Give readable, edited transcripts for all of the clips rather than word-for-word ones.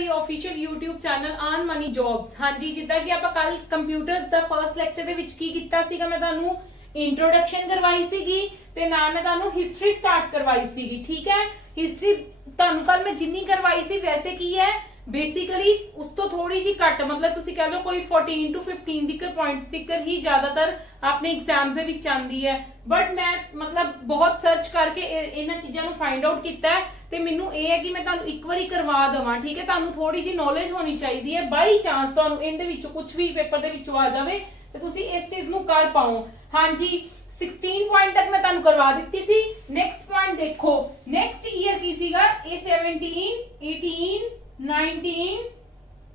ਵੀ official YouTube channel earn money jobs. ਹਾਂਜੀ, ਜਿੱਦਾਂ ਕਿ ਆਪਾਂ ਕੱਲ ਕੰਪਿਊਟਰਸ ਦਾ ਫਰਸਟ ਲੈਕਚਰ ਦੇ ਵਿੱਚ ਕੀ ਕੀਤਾ ਸੀਗਾ, ਮੈਂ ਤੁਹਾਨੂੰ ਇੰਟਰੋਡਕਸ਼ਨ ਕਰਵਾਈ ਸੀਗੀ ਤੇ ਨਾਲ ਮੈਂ ਤੁਹਾਨੂੰ ਹਿਸਟਰੀ ਸਟਾਰਟ ਕਰਵਾਈ ਸੀਗੀ। ਠੀਕ ਹੈ, ਹਿਸਟਰੀ ਤੁਹਾਨੂੰ ਕੱਲ ਮੈਂ ਜਿੰਨੀ ਕਰਵਾਈ ਸੀ ਵੈਸੇ ਕੀ ਹੈ बेसिकली उस तो थोड़ी जी घट, मतलब तुसी कह लो कोई 14 to 15 दिक्कर पॉइंट्स दिक्कर ही ज्यादातर अपने एग्जाम दे विच आंदी है। बट मैं मतलब बहुत सर्च करके इन्हां चीजां नूं फाइंड आउट कीता है ते मैनूं ये है कि मैं तुहानूं एक बारी करवा देवां। ठीक है, तुहानूं थोड़ी जी नॉलेज होनी चाहिदी है, बाई चांस तुहानूं इहदे विचों कुछ भी पेपर दे विचों आ जावे ते तुसी इस चीज नूं कर पाओ। हाँ जी, 16 पॉइंट तक मैं तुहानूं करवा दित्ती सी। नेक्स्ट पॉइंट देखो, नेक्स्ट ईयर की सीगा ए 17 18 19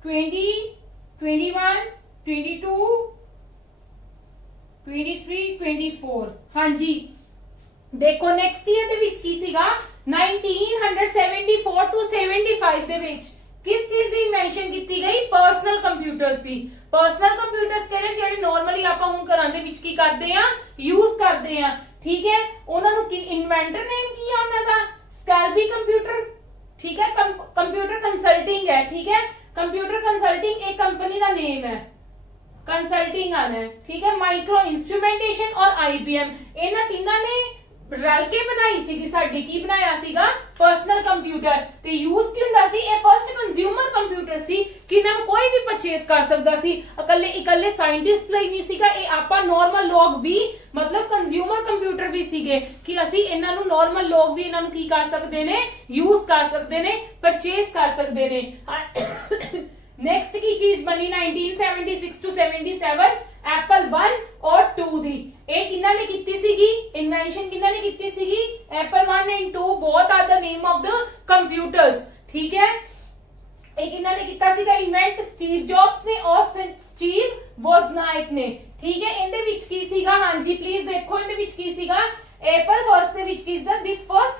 20 21 22 23 24। हाँ जी, देखो नेक्स्ट ईयर दे विच की सीगा 1974 टू 75 दे विच किस चीज दी इन्वेंशन कीती गई? पर्सनल कंप्यूटर्स दी। पर्सनल कंप्यूटर्स किहड़े ਜਿਹੜੇ नॉर्मली ਆਪਾਂ ਹੁਣ ਘਰਾਂ ਦੇ ਵਿੱਚ ਕੀ ਕਰਦੇ ਆ, ਯੂਜ਼ ਕਰਦੇ ਆ। ਠੀਕ ਹੈ, ਉਹਨਾਂ ਨੂੰ ਕੀ ਇਨਵੈਂਟਰ ਨੇਮ ਕੀ ਆ ਉਹਨਾਂ ਦਾ? ਸਕੈਲਬੀ ਕੰਪਿਊਟਰ। ठीक है, कंप्यूटर कंसल्टिंग है। ठीक है, कंप्यूटर कंसल्टिंग एक कंपनी का नेम है, कंसल्टिंग आना है। ठीक है, माइक्रो इंस्ट्रूमेंटेशन और IBM इन्हां तीनां ने रल के बनाई सीगी साडी की बनाया सीगा पर्सनल कंप्यूटर ते यूज की हुंदा सी। ये फर्स्ट कंज्यूमर कंप्यूटर सी कि इन्हां नूं कोई भी परचेज कर सकदा सी, इकल्ले साइंटिस्ट ਲਈ नहीं सीगा। ये आपां नॉर्मल लोग भी मतलब कंज्यूमर कंप्यूटर भी सीगे कि असी इन्हां नूं नॉर्मल लोग भी इन्हां नूं की कर सकदे ने, यूज कर सकदे ने, परचेज कर सकदे ने। नेक्स्ट की चीज बनी 1976 टू 77 एप्पल 1 और 2 दी। ਇਹ ਕਿੰਨਾ ਨੇ ਕੀਤੀ ਸੀਗੀ ਇਨਵੈਂਸ਼ਨ? ਕਿੰਨਾ ਨੇ ਕੀਤੀ ਸੀਗੀ? Apple 1 and 2 both are the name of the computers। ਠੀਕ ਹੈ, ਇਹ ਕਿੰਨਾ ਨੇ ਕੀਤਾ ਸੀਗਾ ਇਨਵੈਂਟ? ਸਟੀਵ ਜੌਬਸ ਨੇ ਔਰ ਸਟੀਵ ਵੋਜ਼ਨਾਇਕ ਨੇ। ਠੀਕ ਹੈ, ਇਹਦੇ ਵਿੱਚ ਕੀ ਸੀਗਾ? ਹਾਂਜੀ ਪਲੀਜ਼ ਦੇਖੋ ਇਹਦੇ ਵਿੱਚ ਕੀ ਸੀਗਾ। ਐਪਲ ਫਰਸਟ ਦੇ ਵਿੱਚ ਕੀ ਸੀਗਾ? The first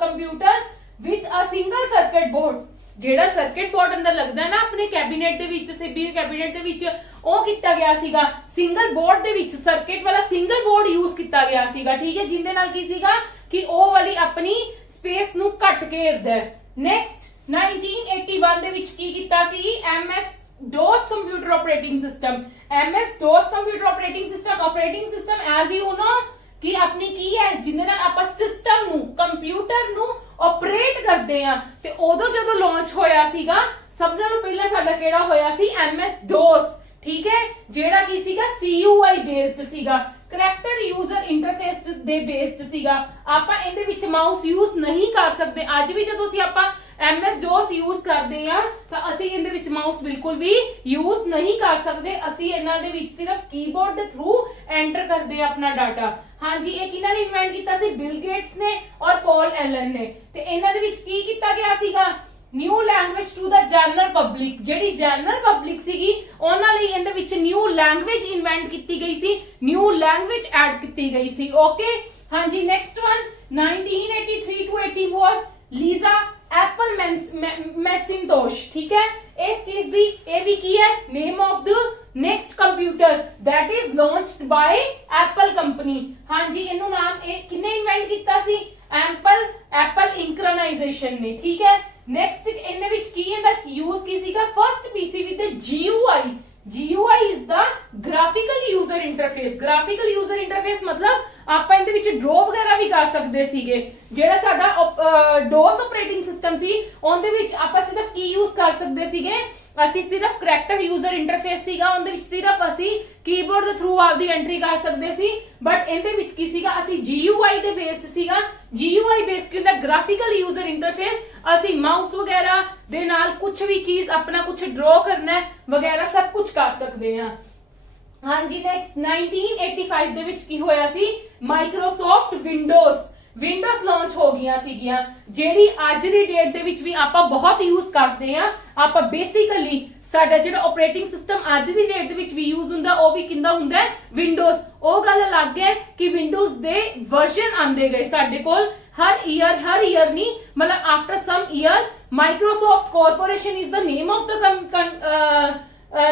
computer with a single circuit board. ਜਿਹੜਾ ਸਰਕਟ ਬੋਰਡ ਅੰਦਰ ਲੱਗਦਾ ਨਾ ਆਪਣੇ ਕੈਬਿਨੇਟ ਦੇ ਵਿੱਚ, CPU ਕੈਬਿਨੇਟ ਦੇ ਵਿੱਚ, ਉਹ ਕੀਤਾ ਗਿਆ ਸੀਗਾ ਸਿੰਗਲ ਬੋਰਡ ਦੇ ਵਿੱਚ। ਸਰਕਟ ਵਾਲਾ ਸਿੰਗਲ ਬੋਰਡ ਯੂਜ਼ ਕੀਤਾ ਗਿਆ ਸੀਗਾ। ਠੀਕ ਹੈ, ਜਿੰਦੇ ਨਾਲ ਕੀ ਸੀਗਾ ਕਿ ਉਹ ਵਾਲੀ ਆਪਣੀ ਸਪੇਸ ਨੂੰ ਘੱਟ ਘੇਰਦਾ ਹੈ। ਨੈਕਸਟ 1981 ਦੇ ਵਿੱਚ ਕੀ ਕੀਤਾ ਸੀ? MS DOS computer operating system. MS DOS computer operating system as you know ਕਿ ਆਪਣੀ ਕੀ ਹੈ, ਜਿਹਦੇ ਨਾਲ ਆਪਾਂ ਸਿਸਟਮ ਨੂੰ, ਕੰਪਿਊਟਰ ਨੂੰ ਆਪਰੇਟ ਕਰਦੇ ਆ। ਤੇ ਉਦੋਂ ਜਦੋਂ ਲਾਂਚ ਹੋਇਆ ਸੀਗਾ ਸਭ ਨਾਲੋਂ ਪਹਿਲਾਂ ਸਾਡਾ ਕਿਹੜਾ ਹੋਇਆ ਸੀ? MS DOS। ਠੀਕ ਹੈ, ਜਿਹੜਾ ਕੀ ਸੀਗਾ CUI ਬੇਸਡ ਸੀਗਾ, ਕਰੈਕਟਰ ਯੂਜ਼ਰ ਇੰਟਰਫੇਸ ਦੇ ਬੇਸਡ ਸੀਗਾ। ਆਪਾਂ ਇਹਦੇ ਵਿੱਚ ਮਾਊਸ ਯੂਜ਼ ਨਹੀਂ ਕਰ ਸਕਦੇ। ਅੱਜ ਵੀ ਜਦੋਂ ਅਸੀਂ ਆਪਾਂ MS DOS ਯੂਜ਼ ਕਰਦੇ ਆ ਤਾਂ ਅਸੀਂ ਇਹਦੇ ਵਿੱਚ ਮਾਊਸ ਬਿਲਕੁਲ ਵੀ ਯੂਜ਼ ਨਹੀਂ ਕਰ ਸਕਦੇ। ਅਸੀਂ ਇਹਨਾਂ ਦੇ ਵਿੱਚ ਸਿਰਫ ਕੀਬੋਰਡ ਦੇ ਥਰੂ ਐਂਟਰ ਕਰਦੇ ਆ ਆਪਣਾ ਡਾਟਾ। ਹਾਂਜੀ, ਇਹ ਕਿਹਨਾਂ ਨੇ ਇਨਵੈਂਟ ਕੀਤਾ ਸੀ? ਬਿਲ ਗੇਟਸ ਨੇ ਔਰ ਪੌਲ ਐਲਨ ਨੇ। ਤੇ ਇਹਨਾਂ ਦੇ ਵਿੱਚ ਕੀ ਕੀਤਾ ਗਿਆ ਸੀਗਾ? New language to the general public. ਜਿਹੜੀ ਜਨਰਲ ਪਬਲਿਕ ਸੀਗੀ ਉਹਨਾਂ ਲਈ ਇਹਦੇ ਵਿੱਚ ਨਿਊ ਲੈਂਗੁਏਜ ਇਨਵੈਂਟ ਕੀਤੀ ਗਈ ਸੀ, ਨਿਊ ਲੈਂਗੁਏਜ ਐਡ ਕੀਤੀ ਗਈ ਸੀ। ਓਕੇ, ਹਾਂਜੀ next one 1983 to 84 Lisa Apple Macintosh. ਠੀਕ ਹੈ, ਇਸ ਚੀਜ਼ ਦੀ ਇਹ ਵੀ ਕੀ ਹੈ? Name of the next computer that is launched by Apple company। ਹਾਂਜੀ, ਇਹਨੂੰ ਨਾਮ ਇਹ ਕਿੰਨੇ ਇਨਵੈਂਟ ਕੀਤਾ ਸੀ? ਐਪਲ ਇੰਕਰਨਾਈਜੇਸ਼ਨ ਨੇ। ਠੀਕ ਹੈ, ਨੈਕਸਟ ਇਹਦੇ ਵਿੱਚ ਕੀ ਇਹਦਾ ਯੂਜ਼ ਕੀ ਸੀਗਾ? First PC with GUI। GUI is the graphical user interface। graphical user interface मतलब ਆਪਾਂ ਇਹਦੇ ਵਿੱਚ ਡਰਾ ਵਗੈਰਾ ਵੀ ਕਰ ਸਕਦੇ ਸੀਗੇ। ਜਿਹੜਾ ਸਾਡਾ DOS ਆਪਰੇਟਿੰਗ ਸਿਸਟਮ ਸੀ ਉਹਦੇ ਵਿੱਚ ਆਪਾਂ ਸਿਰਫ ਕੀ ਯੂਜ਼ ਕਰ ਸਕਦੇ ਸੀਗੇ? ਅਸੀਂ ਸਿਰਫ ਕਰੈਕਟਰ ਯੂਜ਼ਰ ਇੰਟਰਫੇਸ ਸੀਗਾ, ਉਹਦੇ ਵਿੱਚ ਸਿਰਫ ਅਸੀਂ ਕੀਬੋਰਡ ਦੇ ਥਰੂ ਆਪਦੀ ਐਂਟਰੀ ਕਰ ਸਕਦੇ ਸੀ। ਬਟ ਇਹਦੇ ਵਿੱਚ ਕੀ ਸੀਗਾ? ਅਸੀਂ GUI ਦੇ ਬੇਸਡ ਸੀਗਾ। GUI ਬੇਸਡ ਕੀ ਹੁੰਦਾ? Graphical user interface. ਅਸੀਂ ਮਾਊਸ ਵਗੈਰਾ ਦੇ ਨਾਲ ਕੁਝ ਵੀ ਚੀਜ਼ ਆਪਣਾ ਕੁਝ ਡਰਾ ਕਰਨਾ ਵਗੈਰਾ ਸਭ ਕੁਝ ਕਰ ਸਕਦੇ ਹਾਂ। ਹਾਂਜੀ, ਨੈਕਸਟ 1985 ਦੇ ਵਿੱਚ ਕੀ ਹੋਇਆ ਸੀ? ਮਾਈਕਰੋਸਾਫਟ ਵਿੰਡੋਜ਼ ਲਾਂਚ ਹੋ ਗਈਆਂ ਸੀਗੀਆਂ, ਜਿਹੜੀ ਅੱਜ ਦੀ ਡੇਟ ਦੇ ਵਿੱਚ ਵੀ ਆਪਾਂ ਬਹੁਤ ਯੂਜ਼ ਕਰਦੇ ਆ। ਆਪਾਂ ਬੇਸਿਕਲੀ ਸਾਡਾ ਜਿਹੜਾ ਆਪਰੇਟਿੰਗ ਸਿਸਟਮ ਅੱਜ ਦੀ ਡੇਟ ਦੇ ਵਿੱਚ ਵੀ ਯੂਜ਼ ਹੁੰਦਾ ਉਹ ਵੀ ਕਿੰਦਾ ਹੁੰਦਾ? ਵਿੰਡੋਜ਼। ਉਹ ਗੱਲ ਅਲੱਗ ਹੈ ਕਿ ਵਿੰਡੋਜ਼ ਦੇ ਵਰਜ਼ਨ ਆਂਦੇ ਗਏ ਸਾਡੇ ਕੋਲ ਹਰ ਈਅਰ ਨਹੀਂ, ਮਤਲਬ after some years. Microsoft corporation is the name of the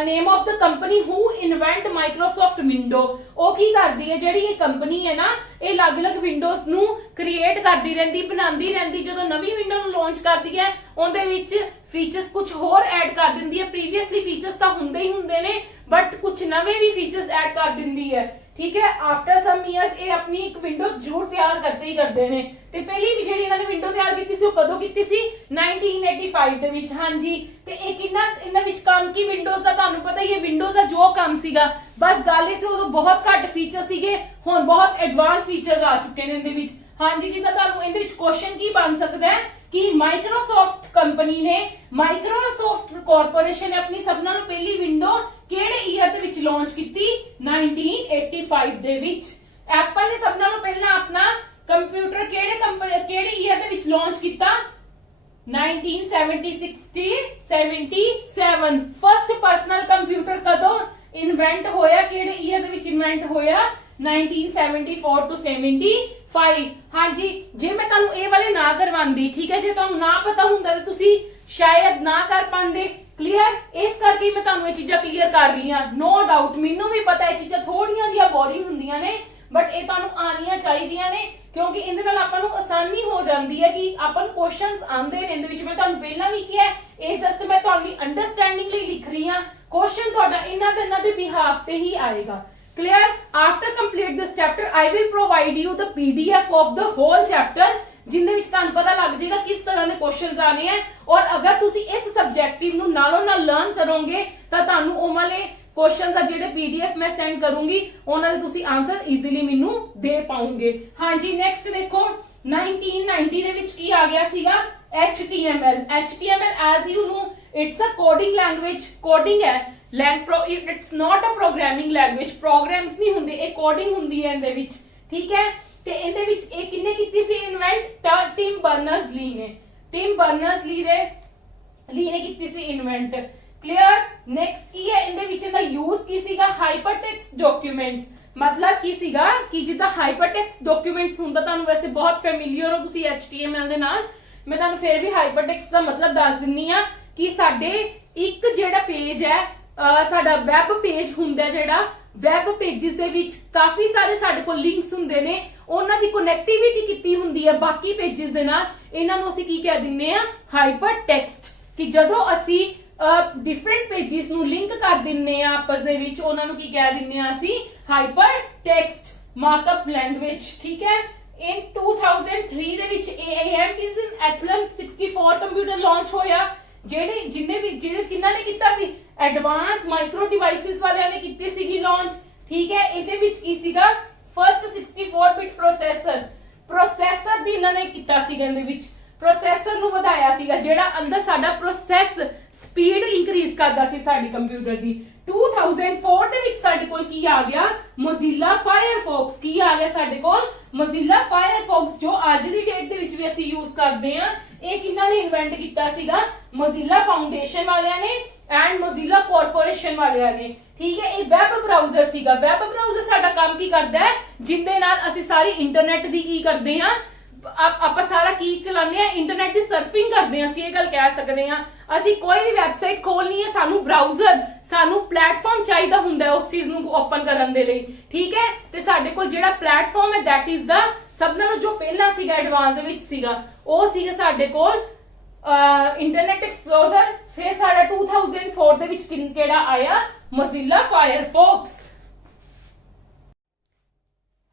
name of the company who invent Microsoft window. ਉਹ ਕੀ ਕਰਦੀ ਹੈ, ਜਿਹੜੀ ਇਹ ਕੰਪਨੀ ਹੈ ਨਾ, ਇਹ ਅਲੱਗ-ਅਲੱਗ ਵਿੰਡੋਜ਼ ਨੂੰ ਕ੍ਰੀਏਟ ਕਰਦੀ ਰਹਿੰਦੀ, ਬਣਾਉਂਦੀ ਰਹਿੰਦੀ। ਜਦੋਂ ਨਵੀਂ ਵਿੰਡੋ ਨੂੰ ਲਾਂਚ ਕਰਦੀ ਹੈ ਉਹਦੇ ਵਿੱਚ ਫੀਚਰਸ ਕੁਝ ਹੋਰ ਐਡ ਕਰ ਦਿੰਦੀ ਹੈ। ਪ੍ਰੀਵੀਅਸਲੀ ਫੀਚਰਸ ਤਾਂ ਹੁੰਦੇ ਹੀ ਹੁੰਦੇ ਨੇ, ਬਟ ਕੁਝ ਨਵੇਂ ਵੀ ਫੀਚਰਸ ਐਡ ਕਰ ਦਿੰਦੀ ਹੈ। ठीक है, आफ्टर सम इयर्स ये अपनी एक विंडो जरूर तैयार करते ही करते हैं। ते पहली भी ਜਿਹੜੀ ਇਹਨਾਂ ਨੇ ਵਿੰਡੋ ਤਿਆਰ ਕੀਤੀ ਸੀ ਉਹ ਕਦੋਂ ਕੀਤੀ ਸੀ? 1985 ਦੇ ਵਿੱਚ। ਹਾਂਜੀ, ਤੇ ਇਹ ਕਿੰਨਾ ਇਹਨਾਂ ਵਿੱਚ ਕੰਮ ਕੀ ਵਿੰਡੋਜ਼ ਦਾ ਤੁਹਾਨੂੰ ਪਤਾ ਹੀ ਹੈ। ਵਿੰਡੋਜ਼ ਦਾ ਜੋ ਕੰਮ ਸੀਗਾ, ਬਸ ਗੱਲ ਇਹ ਸੀ ਉਦੋਂ ਬਹੁਤ ਘੱਟ ਫੀਚਰ ਸੀਗੇ, ਹੁਣ ਬਹੁਤ ਐਡਵਾਂਸ ਫੀਚਰਸ ਆ ਚੁੱਕੇ ਨੇ ਇਹਦੇ ਵਿੱਚ। ਹਾਂਜੀ, ਜਿੱਦਾਂ ਤੁਹਾਨੂੰ ਇਹਦੇ ਵਿੱਚ ਕੁਐਸਚਨ ਕੀ ਬਣ ਸਕਦਾ ਹੈ ਕਿ ਮਾਈਕਰੋਸਾਫਟ ਕੰਪਨੀ ਨੇ, ਮਾਈਕਰੋਸਾਫਟ ਕਾਰਪੋਰੇਸ਼ਨ ਨੇ ਆਪਣੀ ਸਭ ਨਾਲੋਂ ਪਹਿਲੀ ਵਿੰਡੋ ਕਿਹੜੇ ਈਅਰ ਦੇ ਵਿੱਚ ਲਾਂਚ ਕੀਤੀ? 1985 ਦੇ ਵਿੱਚ। ਐਪਲ ਨੇ ਸਭ ਨਾਲੋਂ ਪਹਿਲਾਂ ਆਪਣਾ ਕੰਪਿਊਟਰ ਕਿਹੜੇ ਈਅਰ ਦੇ ਵਿੱਚ ਲਾਂਚ ਕੀਤਾ? 1977। ਫਸਟ ਪਰਸਨਲ ਕੰਪਿਊਟਰ ਕਦੋਂ ਇਨਵੈਂਟ ਹੋਇਆ? ਕਿਹੜੇ ਈਅਰ ਦੇ ਵਿੱਚ ਇਨਵੈਂਟ ਹੋਇਆ? 1974 to 75। ਹਾਂਜੀ, ਜੇ ਮੈਂ ਤੁਹਾਨੂੰ ਇਹ ਵਾਲੇ ਨਾ ਕਰਵਾਉਂਦੀ, ਠੀਕ ਹੈ, ਜੇ ਤੁਹਾਨੂੰ ਨਾ ਪਤਾ ਹੁੰਦਾ ਤਾਂ ਤੁਸੀਂ ਸ਼ਾਇਦ ਨਾ ਕਰ ਪਾਉਂਦੇ। ਕਲੀਅਰ? ਇਸ ਕਰਕੇ ਮੈਂ ਤੁਹਾਨੂੰ ਇਹ ਚੀਜ਼ਾਂ ਕਲੀਅਰ ਕਰ ਰਹੀ ਹਾਂ। ਨੋ ਡਾਊਟ ਮੈਨੂੰ ਵੀ ਪਤਾ ਇਹ ਚੀਜ਼ਾਂ ਥੋੜੀਆਂ ਜਿਹੀਆਂ ਬੋਰਿੰਗ ਹੁੰਦੀਆਂ ਨੇ, ਬਟ ਇਹ ਤੁਹਾਨੂੰ ਆਉਣੀਆਂ ਚਾਹੀਦੀਆਂ ਨੇ, ਕਿਉਂਕਿ ਇਹਦੇ ਨਾਲ ਆਪਾਂ ਨੂੰ ਆਸਾਨੀ ਹੋ ਜਾਂਦੀ ਹੈ ਕਿ ਆਪਾਂ ਨੂੰ ਕੁਐਸਚਨਸ ਆਉਂਦੇ ਨੇ। ਇਹਦੇ ਵਿੱਚ ਮੈਂ ਤੁਹਾਨੂੰ ਪਹਿਲਾਂ ਵੀ ਕਿਹਾ, ਇਹ ਜਸਟ ਮੈਂ ਤੁਹਾਡੀ ਅੰਡਰਸਟੈਂਡਿੰਗ ਲਈ ਲਿਖ ਰਹੀ ਹਾਂ। ਕੁਐਸਚਨ ਤੁਹਾਡਾ ਇਹਨਾਂ ਦੇ ਬਿਹਾਫ ਤੇ ਹੀ ਆਏਗਾ। Clear? After complete this chapter, I will provide you the PDF of the whole chapter, जिंदे विच तुहानू पता लग जाएगा किस तरह के क्वेश्चंस आने हैं। और अगर तुसी इस सब्जेक्टिव नू नालों नाल लर्न करोगे तो तुहानू ओ वाले क्वेश्चंस आ जेडे PDF मैं सेंड करूंगी उन्हां दे तुसी आंसर इजीली मेनू दे पाओगे। हाँ जी, नेक्स्ट देखो 1990 दे विच की आ गया सीगा? HTML। HTML as you know, it's a coding language। Coding है, it's not a programming language. Programs नहीं हुंदे, ए कोडिंग हुंदी है इहदे विच। ठीक है, ते इहदे विच ए किन्ने कीती सी इन्वेंट? टिम बर्नर्स-ली ने। टिम बर्नर्स-ली ने कीती सी इन्वेंट। क्लियर? नेक्स्ट की है इहदे विच इहदा यूज की सीगा? Hypertext documents. मतलब की सीगा कि जिद्दां हाइपरटेक्स्ट डॉक्यूमेंट्स हुंदा, तुहानू वैसे बहुत फैमिलियर हो तुसी HTML दे नाल, मैं तुहानू फिर भी हाइपरटेक्स्ट दा मतलब दस दिन्नी आ कि साडे एक जेड़ा पेज है, साडा वैब पेज हुंदा, जेड़ा वैब पेजेस दे विच काफी सारे साडे कोल लिंक्स हुंदे ने, उन्हां दी कनेक्टिविटी कीती हुंदी है बाकी पेजेस दे नाल। इन्हां नूं असीं की कह दिन्ने आ? हाइपरटेक्स्ट। कि जदों असीं डिफरेंट पेजेस नूं लिंक कर दिन्ने आ आपस दे विच, उन्हां नूं की कह दिन्ने आ असीं? Hypertext markup language. ठीक है, in 2003 ਦੇ ਵਿੱਚ AMD's Athlon 64 ਕੰਪਿਊਟਰ ਲਾਂਚ ਹੋਇਆ। ਜਿਹੜੇ ਕਿੰਨਾ ਨੇ ਕੀਤਾ ਸੀ? ਐਡਵਾਂਸ ਮਾਈਕਰੋ ਡਿਵਾਈਸਿਸ ਵਾਲਿਆਂ ਨੇ ਕੀਤੀ ਸੀਗੀ ਲਾਂਚ। ਠੀਕ ਹੈ, ਇਹਦੇ ਵਿੱਚ ਕੀ ਸੀਗਾ? ਫਰਸਟ 64 ਬਿਟ ਪ੍ਰੋਸੈਸਰ ਦੀ ਇਹਨਾਂ ਨੇ ਕੀਤਾ ਸੀਗਾ। ਇਹਦੇ ਵਿੱਚ ਪ੍ਰੋਸੈਸਰ ਨੂੰ ਵਧਾਇਆ ਸੀਗਾ, ਜਿਹੜਾ ਅੰਦਰ ਸਾਡਾ ਪ੍ਰੋਸੈਸ ਸਪੀਡ ਇੰਕਰੀਜ਼ ਕਰਦਾ ਸੀ ਸਾਡੀ ਕੰਪਿਊਟਰ ਦੀ। 2004 ਦੇ ਵਿੱਚ ਸਾਡੇ ਕੋਲ ਕੀ ਆ ਗਿਆ? Mozilla Firefox. ਕੀ ਆ ਗਿਆ ਸਾਡੇ ਕੋਲ? ਮੋਜ਼ਿਲਾ ਫਾਇਰਫੌਕਸ, ਜੋ ਅੱਜ ਦੀ ਡੇਟ ਦੇ ਵਿੱਚ ਵੀ ਅਸੀਂ ਯੂਜ਼ ਕਰਦੇ ਹਾਂ। ਇਹ ਕਿੰਨਾ ਨੇ ਇਨਵੈਂਟ ਕੀਤਾ ਸੀਗਾ? ਮੋਜ਼ਿਲਾ ਫਾਊਂਡੇਸ਼ਨ ਵਾਲਿਆਂ ਨੇ ਐਂਡ ਮੋਜ਼ਿਲਾ ਕਾਰਪੋਰੇਸ਼ਨ ਵਾਲਿਆਂ ਨੇ। ਠੀਕ ਹੈ, ਇਹ ਵੈਬ ਬਰਾਊਜ਼ਰ ਸੀਗਾ। ਵੈਬ ਬਰਾਊਜ਼ਰ ਸਾਡਾ ਕੰਮ ਕੀ ਕਰਦਾ ਹੈ? ਜਿੰਦੇ ਨਾਲ ਅਸੀਂ ਸਾਰੀ ਇੰਟਰਨੈਟ ਦੀ ਕੀ ਕਰਦੇ ਹਾਂ? ਆਪਾਂ ਸਾਰਾ ਕੀ ਚਲਾਉਂਦੇ ਆ? ਇੰਟਰਨੈਟ ਦੀ ਸਰਫਿੰਗ ਕਰਦੇ ਹਾਂ, ਅਸੀਂ ਇਹ ਗੱਲ ਕਹਿ ਸਕਦੇ ਹਾਂ। ਅਸੀਂ ਕੋਈ ਵੀ ਵੈਬਸਾਈਟ ਖੋਲਣੀ ਹੈ, ਸਾਨੂੰ ਬਰਾਊਜ਼ਰ, ਸਾਨੂੰ ਪਲੇਟਫਾਰਮ ਚਾਹੀਦਾ ਹੁੰਦਾ ਉਸ ਚੀਜ਼ ਨੂੰ ਓਪਨ ਕਰਨ ਦੇ ਲਈ। ਠੀਕ ਹੈ, ਤੇ ਸਾਡੇ ਕੋਲ ਜਿਹੜਾ ਪਲੇਟਫਾਰਮ ਹੈ ਦੈਟ ਇਜ਼ ਦਾ ਸਭ ਨਾਲੋਂ ਜੋ ਪਹਿਲਾਂ ਸੀਗਾ ਐਡਵਾਂਸ ਦੇ ਵਿੱਚ ਸੀਗਾ, ਉਹ ਸੀਗਾ ਸਾਡੇ ਕੋਲ ਇੰਟਰਨੈਟ ਐਕਸਪਲੋਰਰ। ਫਿਰ ਸਾਡਾ 2004 ਦੇ ਵਿੱਚ ਕਿਹੜਾ ਆਇਆ? Mozilla Firefox.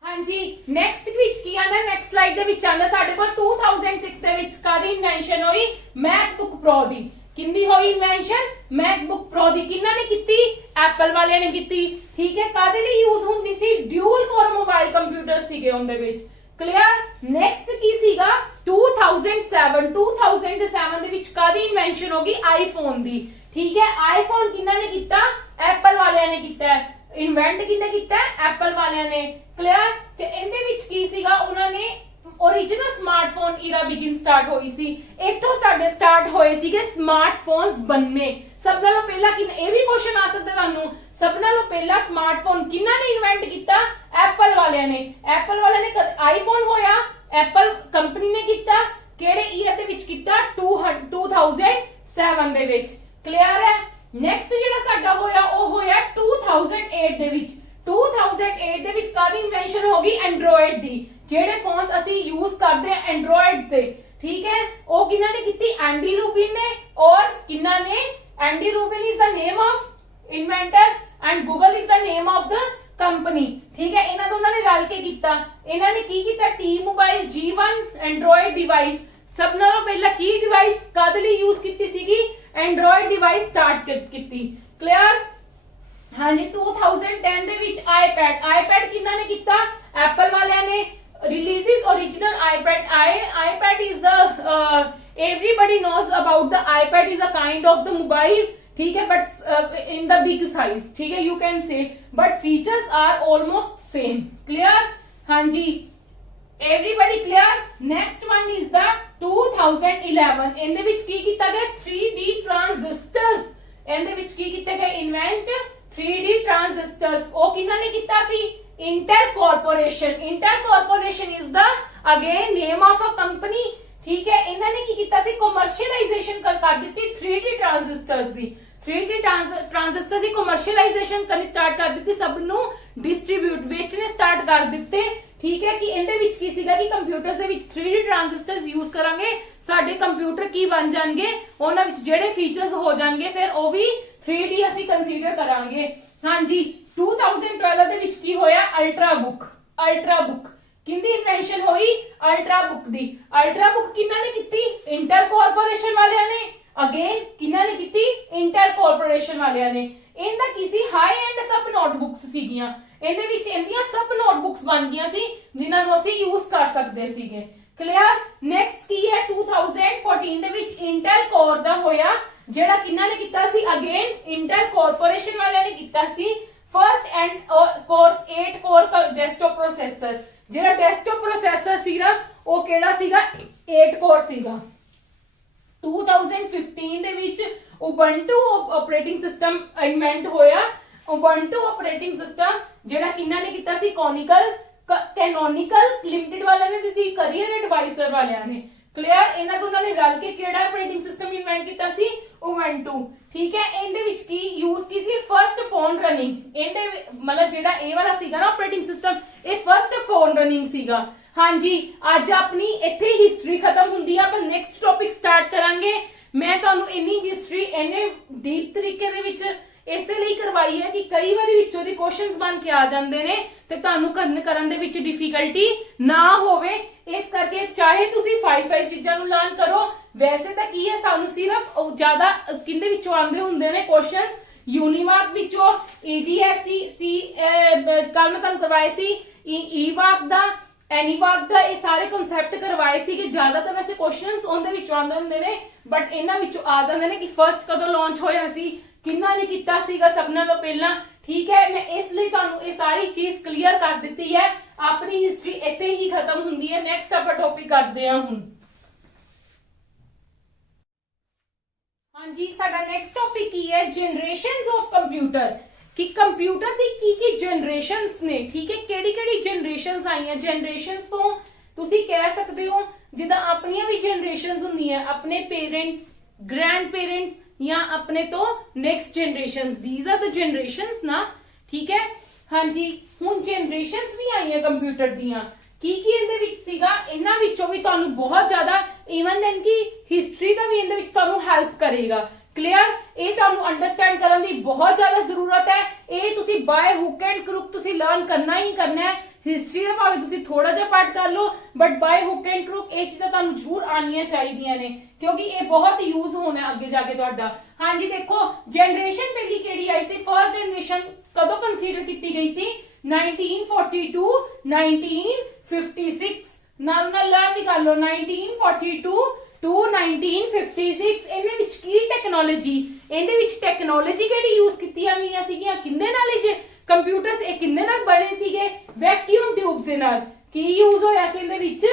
ਹਾਂਜੀ, ਨੈਕਸਟ ਵਿੱਚ ਕੀ ਆਂਦਾ? ਨੈਕਸਟ ਸਲਾਈਡ ਦੇ ਵਿੱਚ ਆਂਦਾ ਸਾਡੇ ਕੋਲ 2006 ਦੇ ਵਿੱਚ ਕਾਦੀ ਇਨਵੈਂਸ਼ਨ ਹੋਈ? ਮੈਕਬੁੱਕ ਪ੍ਰੋ ਦੀ। ਕਿੰਨੀ ਹੋਈ ਇਨਵੈਂਸ਼ਨ? ਮੈਕਬੁੱਕ ਪ੍ਰੋ ਦੀ। ਕਿੰਨਾ ਨੇ ਕੀਤੀ? ਐਪਲ ਵਾਲਿਆਂ ਨੇ ਕੀਤੀ। ਠੀਕ ਹੈ, ਕਾਦੇ ਲਈ ਯੂਜ਼ ਹੁੰਦੀ ਸੀ? ਡਿਊਲ ਕੋਰ ਮੋਬਾਈਲ ਕੰਪਿਊਟਰ ਸੀਗੇ ਉਹਦੇ ਵਿੱਚ। ਕਲੀਅਰ? ਨੈਕਸਟ ਕੀ ਸੀਗਾ? 2007 ਦੇ ਵਿੱਚ ਕਾਦੀ ਇਨਵੈਂਸ਼ਨ ਹੋ ਗਈ? ਆਈਫੋਨ ਦੀ। ਠੀਕ ਹੈ, ਆਈਫੋਨ ਕਿੰਨਾ ਨੇ ਕੀਤਾ? ਐਪਲ ਵਾਲਿਆਂ ਨੇ ਕੀਤਾ। ਇਨਵੈਂਟ ਕਿੰਨੇ ਕੀਤਾ? ਐਪਲ ਵਾਲਿਆਂ ਨੇ। ਕਲੀਅਰ? ਤੇ ਇਹਦੇ ਵਿੱਚ ਕੀ ਸੀਗਾ? ਉਹਨਾਂ ਨੇ ओरिजिनल स्मार्टफोन इरा बिगिन स्टार्ट होई सी। इत्थों साडे स्टार्ट होए सीगे स्मार्टफोन्स बनने। सब नालों पहला कि ये भी क्वेश्चन आ सकदा तानू, सब नालों पहला स्मार्टफोन किन्ना ने इन्वेंट किया? एप्पल वालियां ने। एप्पल वालियां ने आईफोन होया एप्पल कंपनी ने किया। केड़े ईयर दे विच किया? 2007 दे विच। क्लियर है? ਨੈਕਸਟ ਜਿਹੜਾ ਸਾਡਾ ਹੋਇਆ ਉਹ ਹੋਇਆ 2008 ਦੇ ਵਿੱਚ। 2008 ਦੇ ਵਿੱਚ ਕਾਦੀ ਇਨਵੈਂਸ਼ਨ ਹੋ ਗਈ? ਐਂਡਰੋਇਡ ਦੀ। ਜਿਹੜੇ ਫੋਨਸ ਅਸੀਂ ਯੂਜ਼ ਕਰਦੇ ਆ ਐਂਡਰੋਇਡ ਤੇ, ਠੀਕ ਹੈ, ਉਹ ਕਿਹਨਾਂ ਨੇ ਕੀਤੀ? ਐਂਡੀ ਰੂਬਿਨ ਨੇ। ਔਰ ਕਿਹਨਾਂ ਨੇ? Andy Rubin is the name of inventor and Google is the name of the company, ਠੀਕ ਹੈ। ਇਹਨਾਂ ਦੋਨਾਂ ਨੇ ਰਲ ਕੇ ਕੀਤਾ। ਇਹਨਾਂ ਨੇ ਕੀ ਕੀਤਾ? T mobile G1 Android device. ਸਭ ਨਾਲੋਂ ਪਹਿਲਾਂ ਕੀ ਡਿਵਾਈਸ ਕਾਦੇ ਲਈ ਯੂਜ਼ ਕੀਤੀ ਸੀਗੀ? ਐਂਡਰੋਇਡ ਡਿਵਾਈਸ ਸਟਾਰਟ ਕੀਤੀ। ਕਲੀਅਰ? ਹਾਂਜੀ। 2010 ਦੇ ਵਿੱਚ ਆਈਪੈਡ ਕਿਹਨਾਂ ਨੇ ਕੀਤਾ? ਐਪਲ ਵਾਲਿਆਂ ਨੇ। releases original iPad is the everybody knows about the iPad is a kind of the mobile, ठीक है, but in the big size, ठीक है, you can say, but features are almost same. Clear? हाँ जी, everybody clear? Next one is the 2011 ਇਹਦੇ ਵਿੱਚ ਕੀ ਕੀਤਾ ਗਿਆ? 3D transistors। ਇਹਦੇ ਵਿੱਚ ਕੀ ਕੀਤਾ ਗਿਆ? Invent 3D transistors। ਉਹ ਕਿਹਨਾਂ ਨੇ ਕੀਤਾ ਸੀ? Intel Corporation। Intel Corporation is the again name of a company, ठीक है। ਇਹਨਾਂ ਨੇ ਕੀ ਕੀਤਾ ਸੀ? ਕਮਰਸ਼ੀਅਲਾਈਜੇਸ਼ਨ ਕਰ ਦਿੱਤੀ 3D transistors ਦੀ। 3D transistor ਦੀ ਕਮਰਸ਼ੀਅਲਾਈਜੇਸ਼ਨ ਕਰਨੀ ਸਟਾਰਟ ਕਰ ਦਿੱਤੀ, ਸਭ ਨੂੰ ਡਿਸਟ੍ਰੀਬਿਊਟ ਵੇਚਣੇ ਸਟਾਰਟ ਕਰ ਦਿੱਤੇ, ਠੀਕ ਹੈ। ਕਿ ਇਹਦੇ ਵਿੱਚ ਕੀ ਸੀਗਾ ਕਿ ਕੰਪਿਊਟਰਸ ਦੇ ਵਿੱਚ 3D transistors ਯੂਜ਼ ਕਰਾਂਗੇ, ਸਾਡੇ ਕੰਪਿਊਟਰ ਕੀ ਬਣ ਜਾਣਗੇ, ਉਹਨਾਂ ਵਿੱਚ ਜਿਹੜੇ ਫੀਚਰਸ ਹੋ ਜਾਣਗੇ ਫਿਰ ਉਹ ਵੀ 3D ਅਸੀਂ ਕੰਸੀਡਰ ਕਰਾਂਗੇ। ਹਾਂਜੀ। 2012 ਦੇ ਵਿੱਚ ਕੀ ਹੋਇਆ? ਅਲਟਰਾ ਬੁੱਕ ਕਿੰਦੀ ਇਨਵੈਂਸ਼ਨ ਹੋਈ? ਅਲਟਰਾ ਬੁੱਕ ਦੀ। ਅਲਟਰਾ ਬੁੱਕ ਕਿਹਨਾਂ ਨੇ ਕੀਤੀ? ਇੰਟਲ ਕਾਰਪੋਰੇਸ਼ਨ ਵਾਲਿਆਂ ਨੇ। ਅਗੇਨ ਕਿਹਨਾਂ ਨੇ ਕੀਤੀ? ਇੰਟਲ ਕਾਰਪੋਰੇਸ਼ਨ ਵਾਲਿਆਂ ਨੇ। ਇਹਦਾ ਕੀ ਸੀ? ਹਾਈ ਐਂਡ ਸਬ ਨੋਟਬੁੱਕਸ ਸੀਗੀਆਂ। ਇਹਦੇ ਵਿੱਚ ਇਹਦੀਆਂ ਸਬ ਨੋਟਬੁੱਕਸ ਬਣ ਗਈਆਂ ਸੀ ਜਿਨ੍ਹਾਂ ਨੂੰ ਅਸੀਂ ਯੂਜ਼ ਕਰ ਸਕਦੇ ਸੀਗੇ। ਕਲੀਅਰ? ਨੈਕਸਟ ਕੀ ਹੈ? 2014 ਦੇ ਵਿੱਚ ਇੰਟਲ ਕੋਰ ਦਾ ਹੋਇਆ, ਜਿਹੜਾ ਕਿਹਨਾਂ ਨੇ ਕੀਤਾ ਸੀ? ਅਗੇਨ ਇੰਟਲ ਕਾਰਪੋਰੇਸ਼ਨ ਵਾਲਿਆਂ ਨੇ ਕੀਤਾ ਸੀ। First and core 8 core desktop processor. ਜਿਹੜਾ ਡੈਸਕਟਾਪ ਪ੍ਰੋਸੈਸਰ ਸੀਗਾ ਉਹ ਕਿਹੜਾ ਸੀਗਾ? 8 ਕੋਰ ਸੀਗਾ। 2015 ਦੇ ਵਿੱਚ ਉਬੰਟੂ ਆਪਰੇਟਿੰਗ ਸਿਸਟਮ ਇਨਵੈਂਟ ਹੋਇਆ। ਉਬੰਟੂ ਆਪਰੇਟਿੰਗ ਸਿਸਟਮ ਜਿਹੜਾ ਕਿਹਨਾਂ ਨੇ ਕੀਤਾ ਸੀ? ਕੈਨੋਨਿਕਲ ਲਿਮਟਿਡ ਵਾਲਿਆਂ ਨੇ ਦਿੱਤੀ, ਕਰੀਅਰ ਐਡਵਾਈਜ਼ਰ ਵਾਲਿਆਂ ਨੇ। ਕਲੀਅਰ? ਇਹਨਾਂ ਦੋਨਾਂ ਨੇ ਰਲ ਕੇ ਕਿਹੜਾ ਆਪਰੇਟਿੰਗ ਸਿਸਟਮ ਇਨਵੈਂਟ ਕੀਤਾ ਸੀ? ਉਬੰਟੂ, ਠੀਕ ਹੈ। ਇਹਦੇ ਵਿੱਚ ਕੀ ਯੂਜ਼ ਕੀ ਸੀ? First phone running. ਇਹਦੇ ਮਤਲਬ ਜਿਹੜਾ ਇਹ ਵਾਲਾ ਸੀਗਾ ਨਾ ਆਪਰੇਟਿੰਗ ਸਿਸਟਮ, ਇਹ ਫਰਸਟ ਫੋਨ ਰਨਿੰਗ ਸੀਗਾ। ਹਾਂਜੀ। ਅੱਜ ਆਪਣੀ ਇੱਥੇ ਹਿਸਟਰੀ ਖਤਮ ਹੁੰਦੀ ਆ, ਆਪਾਂ ਨੈਕਸਟ ਟੌਪਿਕ ਸਟਾਰਟ ਕਰਾਂਗੇ। ਮੈਂ ਤੁਹਾਨੂੰ ਇੰਨੀ ਹਿਸਟਰੀ ਇੰਨੇ ਡੀਪ ਤਰੀਕੇ ਦੇ ਵਿੱਚ ਇਸੇ ਲਈ ਕਰਵਾਈ ਹੈ ਕਿ ਕਈ ਵਾਰੀ ਵਿੱਚੋਂ ਦੀ ਕੁਐਸਚਨਸ ਬਣ ਕੇ ਆ ਜਾਂਦੇ ਨੇ ਤੇ ਤੁਹਾਨੂੰ ਕਰਨ ਦੇ ਵਿੱਚ ਡਿਫਿਕਲਟੀ ਨਾ ਹੋਵੇ। ਇਸ ਕਰਕੇ ਚਾਹੇ ਤੁਸੀਂ 5 ਚੀਜ਼ਾਂ ਨੂੰ ਲਰਨ ਕਰੋ, ਵੈਸੇ ਤਾਂ ਕੀ ਹੈ ਸਾਨੂੰ ਸਿਰਫ ਜ਼ਿਆਦਾ ਕਿੰਨੇ ਵਿੱਚੋਂ ਆਉਂਦੇ ਹੁੰਦੇ ਨੇ ਕੁਐਸਚਨਸ? ਯੂਨੀਵਾਕ ਵਿੱਚੋਂ, EDSC ਕੱਲ ਮੈਂ ਤੁਹਾਨੂੰ ਕਰਵਾਏ ਸੀ, ਈਵਾਕ ਦਾ, ਐਨੀਵਾਕ ਦਾ, ਇਹ ਸਾਰੇ ਕਨਸੈਪਟ ਕਰਵਾਏ ਸੀ ਕਿ ਜ਼ਿਆਦਾ ਤਾਂ ਵੈਸੇ ਕੁਐਸਚਨਸ ਉਹਦੇ ਵਿੱਚੋਂ ਆਉਂਦੇ ਹੁੰਦੇ ਨੇ, ਬਟ ਇਹਨਾਂ ਵਿੱਚੋਂ ਆ ਜਾਂਦੇ ਨੇ ਕਿ ਫਰਸਟ ਕਦੋਂ ਲਾਂਚ ਹੋਇਆ ਸੀ, ਕਿੰਨਾ ਨੇ ਕੀਤਾ ਸੀਗਾ ਸਭ ਨਾਲੋਂ ਪਹਿਲਾਂ, ਠੀਕ ਹੈ। ਮੈਂ ਇਸ ਲਈ ਤੁਹਾਨੂੰ ਇਹ ਸਾਰੀ ਚੀਜ਼ ਕਲੀਅਰ ਕਰ ਦਿੱਤੀ ਹੈ। ਆਪਣੀ ਹਿਸਟਰੀ ਇੱਥੇ ਹੀ ਖਤਮ ਹੁੰਦੀ ਹੈ। ਨੈਕਸਟ ਆਪਾਂ ਟੌਪਿਕ ਕਰਦੇ ਹਾਂ ਹੁਣ। ਹਾਂਜੀ, ਸਾਡਾ ਨੈਕਸਟ ਟੌਪਿਕ ਕੀ ਹੈ? Generations of computer. ਕਿ ਕੰਪਿਊਟਰ ਦੀ ਕੀ ਜਨਰੇਸ਼ਨਸ ਨੇ, ਠੀਕ ਹੈ। ਕਿਹੜੀ ਜਨਰੇਸ਼ਨਸ ਆਈਆਂ? ਜਨਰੇਸ਼ਨਸ ਤੋਂ ਤੁਸੀਂ ਕਹਿ ਸਕਦੇ ਹੋ ਜਿੱਦਾਂ ਆਪਣੀਆਂ ਵੀ ਜਨਰੇਸ਼ਨਸ ਹੁੰਦੀਆਂ, ਆਪਣੇ ਪੇਰੈਂਟਸ, ਗ੍ਰੈਂਡ ਪੇਰੈਂਟਸ ਜਾਂ ਆਪਣੇ ਤੋਂ next generations, these are the generations ਨਾ, ਠੀਕ ਹੈ। ਹਾਂਜੀ। ਹੁਣ ਜਨਰੇਸ਼ਨਸ ਵੀ ਆਈਆਂ ਕੰਪਿਊਟਰ ਦੀਆਂ। ਕੀ ਇਹਦੇ ਵਿੱਚ ਸੀਗਾ? ਇਹਨਾਂ ਵਿੱਚੋਂ ਵੀ ਤੁਹਾਨੂੰ ਬਹੁਤ ਜ਼ਿਆਦਾ ਇਵਨ ਦੈਨ ਕਿ ਹਿਸਟਰੀ ਦਾ ਵੀ ਇਹਦੇ ਵਿੱਚ ਤੁਹਾਨੂੰ ਹੈਲਪ ਕਰੇਗਾ। ਕਲੀਅਰ? ਇਹ ਤੁਹਾਨੂੰ ਅੰਡਰਸਟੈਂਡ ਕਰਨ ਦੀ ਬਹੁਤ ਜ਼ਿਆਦਾ ਜ਼ਰੂਰਤ ਹੈ। ਇਹ ਤੁਸੀਂ ਬਾਏ ਹੁੱਕ ਐਂਡ ਕਰੁਕ ਤੁਸੀਂ ਲਰਨ ਕਰਨਾ ਹੀ ਕਰਨਾ ਹੈ। ਹਿਸਟਰੀ ਦਾ ਭਾਵੇਂ ਤੁਸੀਂ ਥੋੜਾ ਜਿਹਾ ਪਾਰਟ ਕਰ ਲਓ, ਬਟ ਬਾਏ ਹੁੱਕ ਐਂਡ ਕਰੁਕ ਇਹ ਚੀਜ਼ਾਂ ਤੁਹਾਨੂੰ ਜ਼ਰੂਰ ਆਉਣੀਆਂ ਚਾਹੀਦੀਆਂ ਨੇ, ਕਿਉਂਕਿ ਇਹ ਬਹੁਤ ਯੂਜ਼ ਹੋਣਾ ਅੱਗੇ ਜਾ ਕੇ ਤੁਹਾਡਾ। ਹਾਂਜੀ, ਦੇਖੋ ਜਨਰੇਸ਼ਨ ਪਹਿਲੀ ਕਿਹੜੀ ਆਈ ਸੀ? ਫਰਸਟ ਜਨਰੇਸ਼ਨ ਕਦੋਂ ਕੰਸੀਡਰ ਕੀਤੀ ਗਈ ਸੀ? 1942 1956। ਨਾਲ ਲਰਨ ਵੀ ਕਰ ਲਓ, 1942 to 1956। ਇਹਦੇ ਵਿੱਚ ਕੀ ਟੈਕਨੋਲੋਜੀ? ਇਹਦੇ ਵਿੱਚ ਟੈਕਨੋਲੋਜੀ ਕਿਹੜੀ ਯੂਜ਼ ਕੀਤੀਆਂ ਗਈਆਂ ਸੀਗੀਆਂ? ਕਿੰਨੇ ਨਾਲ ਕੰਪਿਊਟਰਸ ਇਹ ਕਿੰਨੇ ਨਾਲ ਬਣੇ ਸੀਗੇ? ਵੈਕਿਊਮ ਟਿਊਬਸ ਦੇ ਨਾਲ। ਕੀ ਯੂਜ਼ ਹੋਇਆ ਸੀ ਇਹਦੇ ਵਿੱਚ?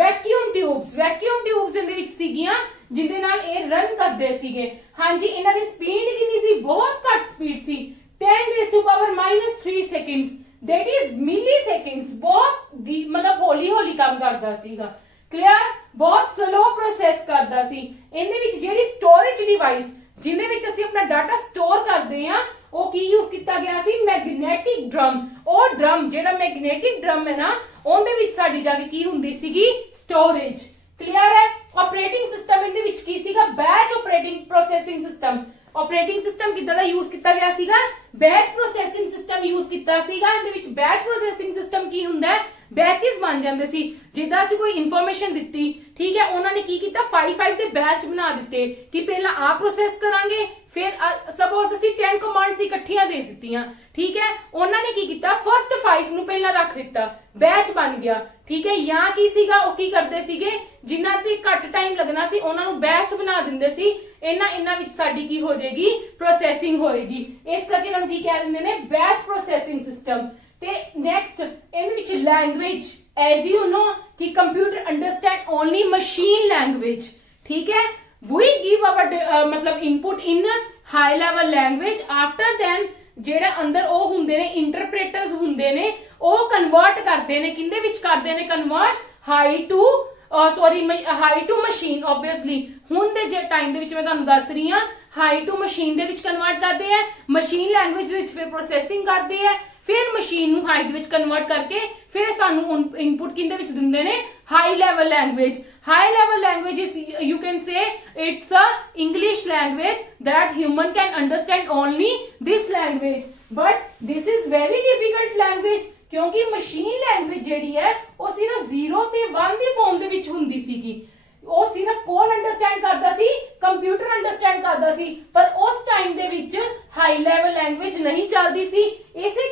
Vacuum tubes. ਵੈਕਿਊਮ ਟਿਊਬਸ ਇਹਦੇ ਵਿੱਚ ਸੀਗੀਆਂ ਜਿਹਦੇ ਨਾਲ ਇਹ ਰਨ ਕਰਦੇ ਸੀਗੇ। ਹਾਂਜੀ। ਇਹਨਾਂ ਦੀ ਸਪੀਡ ਕਿੰਨੀ ਸੀ? ਬਹੁਤ ਘੱਟ speed C, 10⁻³ seconds, that is ਮਿਲੀ ਸੈਕਿੰਡਸ। ਬਹੁਤ ਮਤਲਬ ਹੌਲੀ ਕੰਮ ਕਰਦਾ ਸੀਗਾ। ਕਲੀਅਰ? ਬਹੁਤ ਸਲੋ ਪ੍ਰੋਸੈਸ ਕਰਦਾ ਸੀ। ਇਹਦੇ ਵਿੱਚ ਜਿਹੜੀ ਸਟੋਰੇਜ ਡਿਵਾਈਸ जिंदे विच असीं अपना डाटा स्टोर करते हैं वो की यूज किया गया सी मैग्नेटिक ड्रम। और ड्रम जिहड़ा मैग्नेटिक ड्रम है ना उहदे विच साडी जाके की हुंदी सीगी स्टोरेज। क्लियर है। ऑपरेटिंग सिस्टम इहदे विच की सीगा batch operating processing system. Operating system किदां दा यूज किया गया सीगा बैच प्रोसेसिंग सिस्टम यूज किया सीगा। इहदे विच बैच प्रोसेसिंग सिस्टम की हुंदा है बैचेस बन जाते सी। जिद्दां असीं कोई इन्फॉर्मेशन दित्ती ठीक है उन्होंने की किया 5 दे बैच बना दिते कि पहला आ प्रोसेस करांगे फिर सपोज असीं 10 कमांड्स इकट्ठियां दे दित्तियां ठीक है उन्होंने की किया फर्स्ट 5 नूं पहला रख दिता बैच बन गया ठीक है। या की सीगा वो की करदे सीगे जिन्हां ते घट टाइम लगना सी उन्हां नूं बैच बना दिंदे सी इन्हां विच साडी की हो जाएगी प्रोसेसिंग होएगी। इस करके इन्हां नूं की कह दिंदे ने बैच प्रोसेसिंग सिस्टम। ते नेक्स्ट इन विच लैंग्वेज एज यू नो कि computer understand only machine language ठीक है। वी गिव अवर मतलब input in high level language after than जेड़ा अंदर ओ हुंदे ने इंटरप्रेटर्स हुंदे ने ओ कन्वर्ट करदे ने किंदे विच करदे ने convert high to high to machine. Obviously हुण दे जे टाइम दे विच मैं तुहानू दस रही हां हाई टू मशीन दे विच कन्वर्ट करदे हैं मशीन लैंग्वेज विच फिर प्रोसेसिंग करदे हैं फिर मशीन नू हाई विच कन्वर्ट करके फिर सानू इनपुट किंदे विच दिंदे ने high level language. High level language is you can say it's a English language that human can understand only this language but this is very difficult language क्योंकि machine language JD है वो सिर्फ 0 ते 1 the form दे विच हुंदी सीगी। वो सिर्फ कौन understand करता सी कंप्यूटर अंडरस्टैंड करता सी पर उस टाइम दे विच हाई लेवल लैंग्वेज नहीं चलती सी। इसे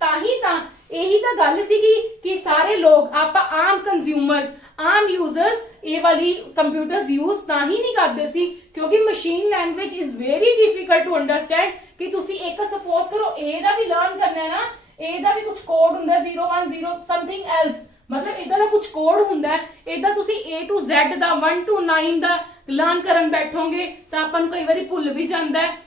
ताही ता यही तो गल सीगी कि सारे लोग आप आम कंज्यूमर्स आम यूजर्स ये वाली कंप्यूटर्स यूज ताही नहीं करते सी क्योंकि machine language is very difficult to understand कि तुसी एक सपोज करो ए दा भी लर्न करना है ना ए दा भी कुछ कोड हुंदा 010 समथिंग एल्स मतलब इदा दा कुछ कोड हुंदा है इदा तुसी A to Z दा 1 to 9 दा लर्न करन बैठोगे तो अपन कई बारी भुल भी जांदा है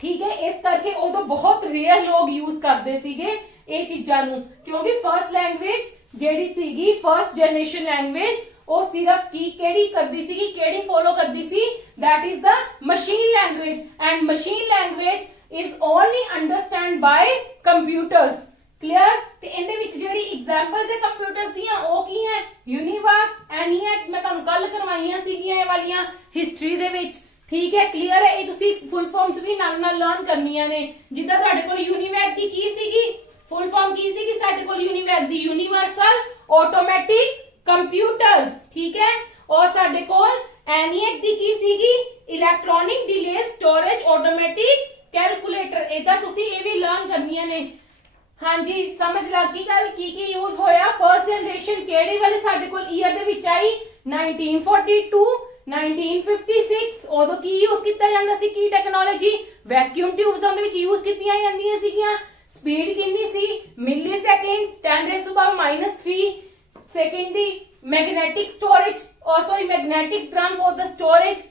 ठीक है। इस करके उदो बहुत रेयर लोग यूज करते सीगे ये चीजां नूं क्योंकि फर्स्ट लैंग्वेज जेडी सीगी फर्स्ट जनरेशन लैंग्वेज वो सिर्फ की केड़ी करदी सीगी केड़ी फॉलो करदी सी that is the machine language and machine language is only understand by computers. Clear. ते इहदे विच जेहड़ी एग्जांपल्स है कंप्यूटर्स दीयां ओ की है यूनिवाक एनीएक मैं तुहानू कल करवाईयां सीगीयां ये वालियां हिस्ट्री दे विच ठीक है। क्लियर है। ये तुसी फुल फॉर्म्स भी नाल नाल लर्न करनियां ने जिद्दां तुहाडे कोल यूनिवैक दी की सीगी फुल फॉर्म की सीगी साडे कोल यूनिवैक दी यूनिवर्सल ऑटोमेटिक कंप्यूटर ठीक है। और साडे कोल एनीएक दी की सीगी electronic delay storage automatic calculator. इदा तुसी ये भी लर्न करनियां ने। हाँ जी समझ लग गई गल की यूज होया फर्स्ट जनरेशन केड़ी वाली साडे कोल ईयर दे विच आई 1942 1956 उदो की यूज किया जांदा सी की टेक्नोलॉजी वैक्यूम ट्यूब्स उहदे विच यूज कीतियां जांदियां सीगियां। स्पीड कितनी सी मिली सेकेंड्स 10⁻³ सेकेंड दी magnetic storage magnetic drum for the storage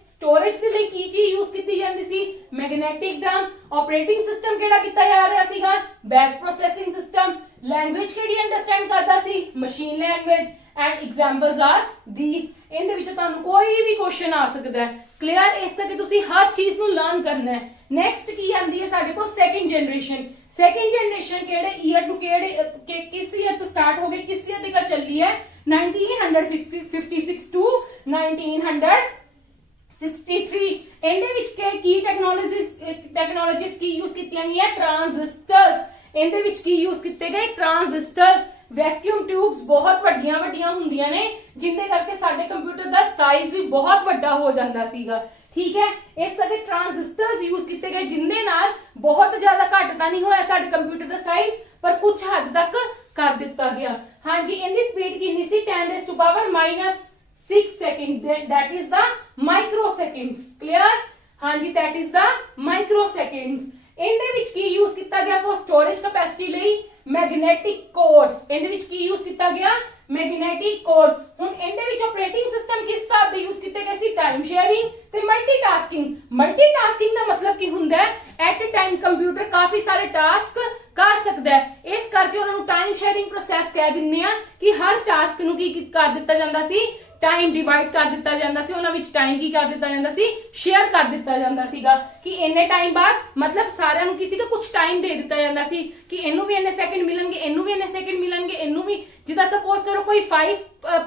के लिए की चीज यूज की जाती सी मैग्नेटिक ड्रम। ऑपरेटिंग सिस्टम केड़ा किया जा रहा सीगा बैच प्रोसेसिंग सिस्टम। लैंग्वेज केड़ी अंडरस्टैंड करता सी machine language and examples are these. इनदे विच तुहानू कोई भी क्वेश्चन आ सकदा है। क्लियर। इस करके तुसी हर चीज नू लर्न करना है। नेक्स्ट की आंदी है साडे कोल सेकंड जनरेशन। सेकंड जनरेशन केड़े ईयर टू किस ईयर तो स्टार्ट हो गई किस ईयर तक चली है 1956 टू 1963। इनदे विच की टेक्नोलॉजीज की यूज कीतियां गईयां ट्रांजिस्टर्स। इनदे विच की यूज कीते गए ट्रांजिस्टर्स। वैक्यूम ट्यूब्स बहुत वड्डियां वड्डियां हुंदियां ने जिंदे करके साडे कंप्यूटर दा साइज भी बहुत वड्डा हो जांदा सीगा ठीक है। इस करके ट्रांजिस्टर्स यूज किए गए जिंदे नाल बहुत ज्यादा घट तां नहीं होया साडे कंप्यूटर दा साइज पर कुछ हद तक कर दिता गया। हाँ जी इनदी स्पीड कितनी सी 10⁻⁻6 second that is the microseconds. Clear. हाँ जी दैट इज द माइक्रोसेकंड्स। इनदे विच की यूज किया गया फॉर स्टोरेज कैपेसिटी लई मैग्नेटिक कोड। इनदे विच की यूज किया गया मैग्नेटिक कोड। हुण इनदे विच ऑपरेटिंग सिस्टम किस हिसाब दे यूज कीते गए सी टाइम शेयरिंग ते मल्टीटास्किंग। मल्टीटास्किंग दा मतलब की हुंदा है एट अ टाइम कंप्यूटर काफी सारे टास्क कर सकदा है। इस करके उन्हां नूं टाइम शेयरिंग प्रोसेस कह दिंदे आ कि हर टास्क नूं की कर दित्ता जांदा सी टाइम डिवाइड कर दिता जाता सी, उन्हां विच टाइम की कर दिता जाता सी, शेयर कर दिता जाता सीगा कि इन्ने टाइम बाद मतलब सारिਆਂ ਨੂੰ किसी का कुछ टाइम दे दिता जाता सी कि इनू भी इन्ने सेकंड मिलणगे, इनू भी इन्ने सेकंड मिलणगे, इनू भी जिदा सपोज करो कोई 5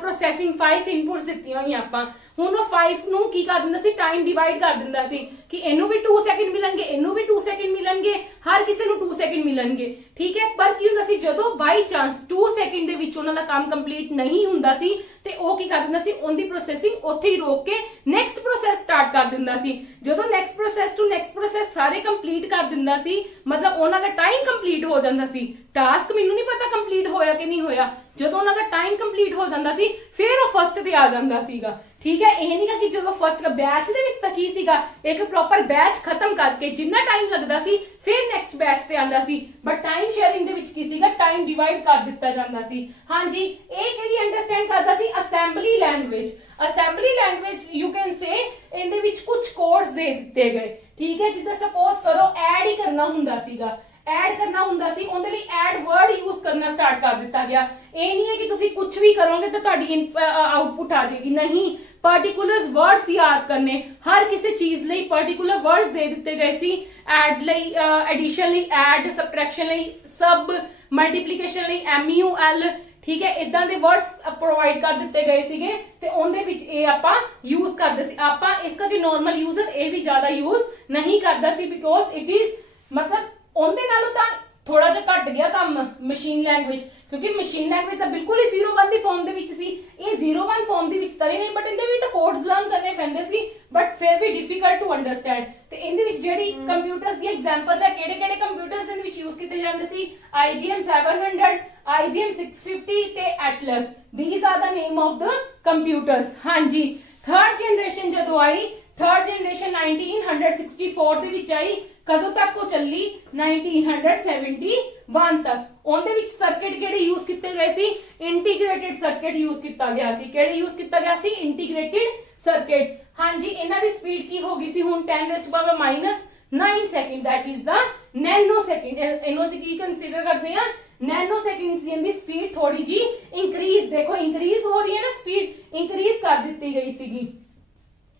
प्रोसैसिंग 5 इनपुट्स दित्तियां होईयां आपां, हुण वो 5 ਨੂੰ ਕੀ ਕਰ ਦਿੰਦਾ ਸੀ टाइम डिवाइड कर दिंदा सी कि इनू भी 2 सेकंड मिलणगे, इनू भी 2 सेकंड मिलणगे, हर किसी ਨੂੰ 2 सेकंड मिलणगे। ठीक है, पर ਕੀ ਹੁੰਦਾ ਸੀ ਜਦੋਂ ਬਾਈ ਚਾਂਸ 2 सेकंड ਦੇ ਵਿੱਚ ਉਹਨਾਂ ਦਾ ਕੰਮ ਕੰਪਲੀਟ ਨਹੀਂ ਹੁੰਦਾ ਸੀ ਤੇ ਉਹ ਕੀ ਕਰ ਦਿੰਦਾ ਸੀ ਉਹਦੀ ਪ੍ਰੋਸੈਸਿੰਗ ਉੱਥੇ ਹੀ ਰੋਕ ਕੇ ਨੈਕਸਟ ਪ੍ਰੋਸੈਸ ਸਟਾਰਟ ਕਰ ਦਿੰਦਾ ਸੀ। ਜਦੋਂ next process to next process ਸਾਰੇ ਕੰਪਲੀਟ ਕਰ ਦਿੰਦਾ ਸੀ मतलब ਉਹਨਾਂ ਦਾ ਟਾਈਮ ਕੰਪਲੀਟ ਹੋ ਜਾਂਦਾ ਸੀ। टास्क ਮੈਨੂੰ नहीं पता कंप्लीट होया कि नहीं होया, ਜਦੋਂ ਉਹਨਾਂ ਦਾ टाइम कंप्लीट हो ਜਾਂਦਾ ਸੀ फिर ਉਹ फर्स्ट ਤੇ आ ਜਾਂਦਾ ਸੀਗਾ। ठीक है, ਇਹ ਨਹੀਂ ਕਿ ਜਦੋਂ फर्स्ट बैच ਦੇ ਵਿੱਚ ਤਾਂ ਕੀ ਸੀਗਾ ਇੱਕ ਪ੍ਰੋਪਰ बैच ਖਤਮ ਕਰਕੇ ਜਿੰਨਾ टाइम लगदा सी फिर नेक्स्ट बैच ਤੇ ਆਂਦਾ ਸੀ, बट टाइम शेयरिंग ਦੇ ਵਿੱਚ ਕੀ ਸੀਗਾ टाइम डिवाइड कर ਦਿੱਤਾ ਜਾਂਦਾ ਸੀ। ਹਾਂਜੀ, ਇਹ ਕਿਹੜੀ ਅੰਡਰਸਟੈਂਡ ਕਰਦਾ ਸੀ assembly language. Assembly language you can say ਇਹਦੇ ਵਿੱਚ ਕੁਝ ਕੋਡਸ ਦੇ ਦਿੱਤੇ ਗਏ। ਠੀਕ ਹੈ, ਜਿੱਦਾਂ ਸਪੋਜ਼ ਕਰੋ ਐਡ ਹੀ ਕਰਨਾ ਹੁੰਦਾ ਸੀਗਾ, ਐਡ ਕਰਨਾ ਹੁੰਦਾ ਸੀ ਉਹਦੇ ਲਈ ਐਡ ਵਰਡ ਯੂਜ਼ ਕਰਨਾ ਸਟਾਰਟ ਕਰ ਦਿੱਤਾ ਗਿਆ। ਇਹ ਨਹੀਂ ਹੈ ਕਿ ਤੁਸੀਂ ਕੁਝ ਵੀ ਕਰੋਗੇ ਤਾਂ ਤੁਹਾਡੀ ਆਊਟਪੁੱਟ ਆ ਜਾਏਗੀ, ਨਹੀਂ, ਪਾਰਟਿਕੂਲਰਸ ਵਰਡਸ ਯਾਦ ਕਰਨੇ, ਹਰ ਕਿਸੇ ਚੀਜ਼ ਲਈ ਪਾਰਟਿਕੂਲਰ ਵਰਡਸ ਦੇ ਦਿੱਤੇ ਗਏ ਸੀ। ਐਡ ਲਈ ਐਡੀਸ਼ਨ ਲਈ ਐਡ, ਸਬਟ੍ਰੈਕਸ਼ਨ ਲਈ ਸਬ, ਮਲਟੀਪਲੀਕੇਸ਼ਨ ਲਈ MUL। ठीक है, इदां दे वर्ड्स प्रोवाइड कर दिते गए सीगे ते उनदे विच ए आपां यूज करदे सी। आपां इस करके नॉर्मल यूजर ए भी ज्यादा यूज नहीं करदा सी बिकॉज इट इज मतलब उनदे नालों तां थोड़ा जिहा घट गया काम मशीन लैंग्वेज, क्योंकि मशीन लैंग्वेज ਤਾਂ ਬਿਲਕੁਲ ਹੀ 0-1 ਦੀ ਫਾਰਮ ਦੇ ਵਿੱਚ ਸੀ, ਇਹ 0-1 ਫਾਰਮ ਦੇ ਵਿੱਚ ਤਾਂ ਨਹੀਂ, ਬਟ ਇਹਦੇ ਵੀ ਤਾਂ ਕੋਡਸ ਲਰਨ ਕਰਨੇ ਪੈਂਦੇ ਸੀ, ਬਟ ਫਿਰ ਵੀ ਡਿਫਿਕਲਟ ਟੂ ਅੰਡਰਸਟੈਂਡ। ਤੇ ਇਹਦੇ ਵਿੱਚ ਜਿਹੜੀ ਕੰਪਿਊਟਰਸ ਦੀ ਐਗਜ਼ਾਮਪਲਸ ਹੈ, ਕਿਹੜੇ ਕੰਪਿਊਟਰਸ ਦੇ ਵਿੱਚ ਯੂਜ਼ ਕੀਤੇ ਜਾਂਦੇ ਸੀ, IBM 700, IBM 650 ਤੇ Atlas। these are the name of the computers। ਹਾਂਜੀ, ਥਰਡ ਜਨਰੇਸ਼ਨ ਜਦੋਂ ਆਈ, ਥਰਡ ਜਨਰੇਸ਼ਨ 1964 ਦੇ ਵਿੱਚ ਆਈ, ਕਦੋਂ ਤੱਕ ਉਹ ਚੱਲੀ 1971 ਤੱਕ। ਉਹਦੇ ਵਿੱਚ ਸਰਕਟ ਕਿਹੜੇ ਯੂਜ਼ ਕੀਤੇ ਗਏ ਸੀ, ਇੰਟੀਗ੍ਰੇਟਿਡ ਸਰਕਟ ਯੂਜ਼ ਕੀਤਾ ਗਿਆ ਸੀ। ਕਿਹੜੇ ਯੂਜ਼ ਕੀਤਾ ਗਿਆ ਸੀ, ਇੰਟੀਗ੍ਰੇਟਿਡ ਸਰਕਟ। ਹਾਂਜੀ, ਇਹਨਾਂ ਦੀ ਸਪੀਡ ਕੀ ਹੋ ਗਈ ਸੀ ਹੁਣ 10⁻⁹ second, that is the nano second. ਇਹਨੂੰ ਅਸੀਂ ਕੀ ਕੰਸੀਡਰ ਕਰਦੇ ਆ, नैनो सेकंड से इनकी स्पीड थोड़ी जी इंक्रीज, देखो इंक्रीज हो रही है ना, स्पीड इंक्रीज कर दी गई सीगी।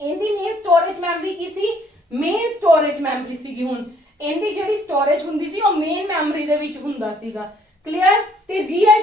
इनकी मेन स्टोरेज मैमरी की सी, मेन स्टोरेज मैमरी सीगी। हुण इनकी जेहड़ी स्टोरेज हुंदी सी ਉਹ मेन मैमरी ਦੇ ਵਿੱਚ ਹੁੰਦਾ ਸੀਗਾ। क्लियर। ਤੇ ਰੀਅਲ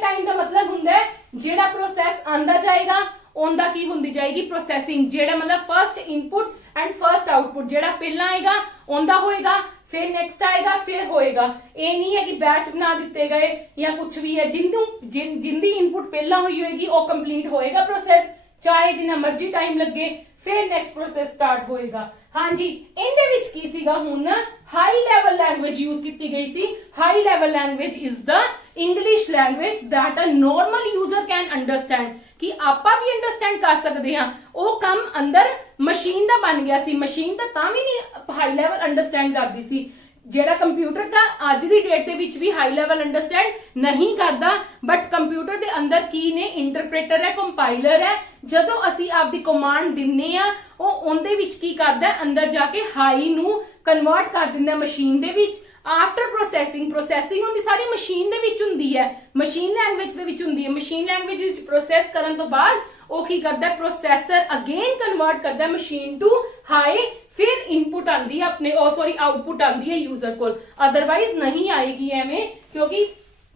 टाइम ਦਾ मतलब ਹੁੰਦਾ ਹੈ ਜਿਹੜਾ ਪ੍ਰੋਸੈਸ ਆਂਦਾ ਜਾਏਗਾ ਉਹਦਾ ਕੀ ਹੁੰਦੀ ਜਾਏਗੀ ਪ੍ਰੋਸੈਸਿੰਗ, ਜਿਹੜਾ मतलब first input and first output ਜਿਹੜਾ ਪਹਿਲਾਂ ਆਏਗਾ ਉਹਦਾ ਹੋਏਗਾ, फिर नेक्स्ट आएगा, फिर होएगा। ये नहीं है कि बैच बना दिते गए या कुछ भी है, जिंदी इनपुट पहला हुई होएगी वो कंप्लीट होएगा प्रोसेस, चाहे जिन्ना मर्जी टाइम लगे, फिर नेक्स्ट प्रोसेस स्टार्ट होएगा। हाँ जी, इनदे विच की सीगा हुण हाई लेवल लैंग्वेज यूज की गई सी। High level language is the English language that a normal user can understand, कि आपा भी अंडरस्टैंड कर सकते हैं। वो काम अंदर मशीन दा बन गया सी, मशीन ਤਾਂ ਵੀ ਨਹੀਂ ਹਾਈ ਲੈਵਲ ਅੰਡਰਸਟੈਂਡ ਕਰਦੀ ਸੀ। ਜਿਹੜਾ ਕੰਪਿਊਟਰ ਦਾ ਅੱਜ ਦੀ ਡੇਟ ਦੇ ਵਿੱਚ ਵੀ ਹਾਈ ਲੈਵਲ ਅੰਡਰਸਟੈਂਡ ਨਹੀਂ ਕਰਦਾ, ਬਟ ਕੰਪਿਊਟਰ ਦੇ ਅੰਦਰ ਕੀ ਨੇ, ਇੰਟਰਪ੍ਰੀਟਰ ਹੈ, ਕੰਪਾਈਲਰ ਹੈ। ਜਦੋਂ ਅਸੀਂ ਆਪਦੀ ਕਮਾਂਡ ਦਿੰਨੇ ਆ ਉਹ ਉਹਦੇ ਵਿੱਚ ਕੀ ਕਰਦਾ, ਅੰਦਰ ਜਾ ਕੇ ਹਾਈ ਨੂੰ ਕਨਵਰਟ ਕਰ ਦਿੰਦਾ ਮਸ਼ੀਨ ਦੇ ਵਿੱਚ। आफ्टर प्रोसैसिंग ਹੁੰਦੀ ਸਾਰੀ ਮਸ਼ੀਨ ਦੇ ਵਿੱਚ ਹੁੰਦੀ ਹੈ, ਮਸ਼ੀਨ ਲੈਂਗੁਏਜ ਦੇ ਵਿੱਚ ਹੁੰਦੀ ਹੈ। ਮਸ਼ੀਨ ਲੈਂਗੁਏਜ ਵਿੱਚ ਪ੍ਰੋਸੈਸ ਕਰਨ ਤੋਂ ਬਾਅਦ ਉਹ ਕੀ ਕਰਦਾ, ਪ੍ਰੋਸੈਸਰ ਅਗੇਨ ਕਨਵਰਟ ਕਰਦਾ ਮਸ਼ੀਨ ਟੂ ਹਾਈ, ਫਿਰ ਇਨਪੁਟ ਆਂਦੀ ਹੈ ਆਪਣੇ ਆਊਟਪੁੱਟ ਆਂਦੀ ਹੈ ਯੂਜ਼ਰ ਕੋਲ। ਅਦਰਵਾਈਜ਼ ਨਹੀਂ ਆਏਗੀ ਐਵੇਂ, ਕਿਉਂਕਿ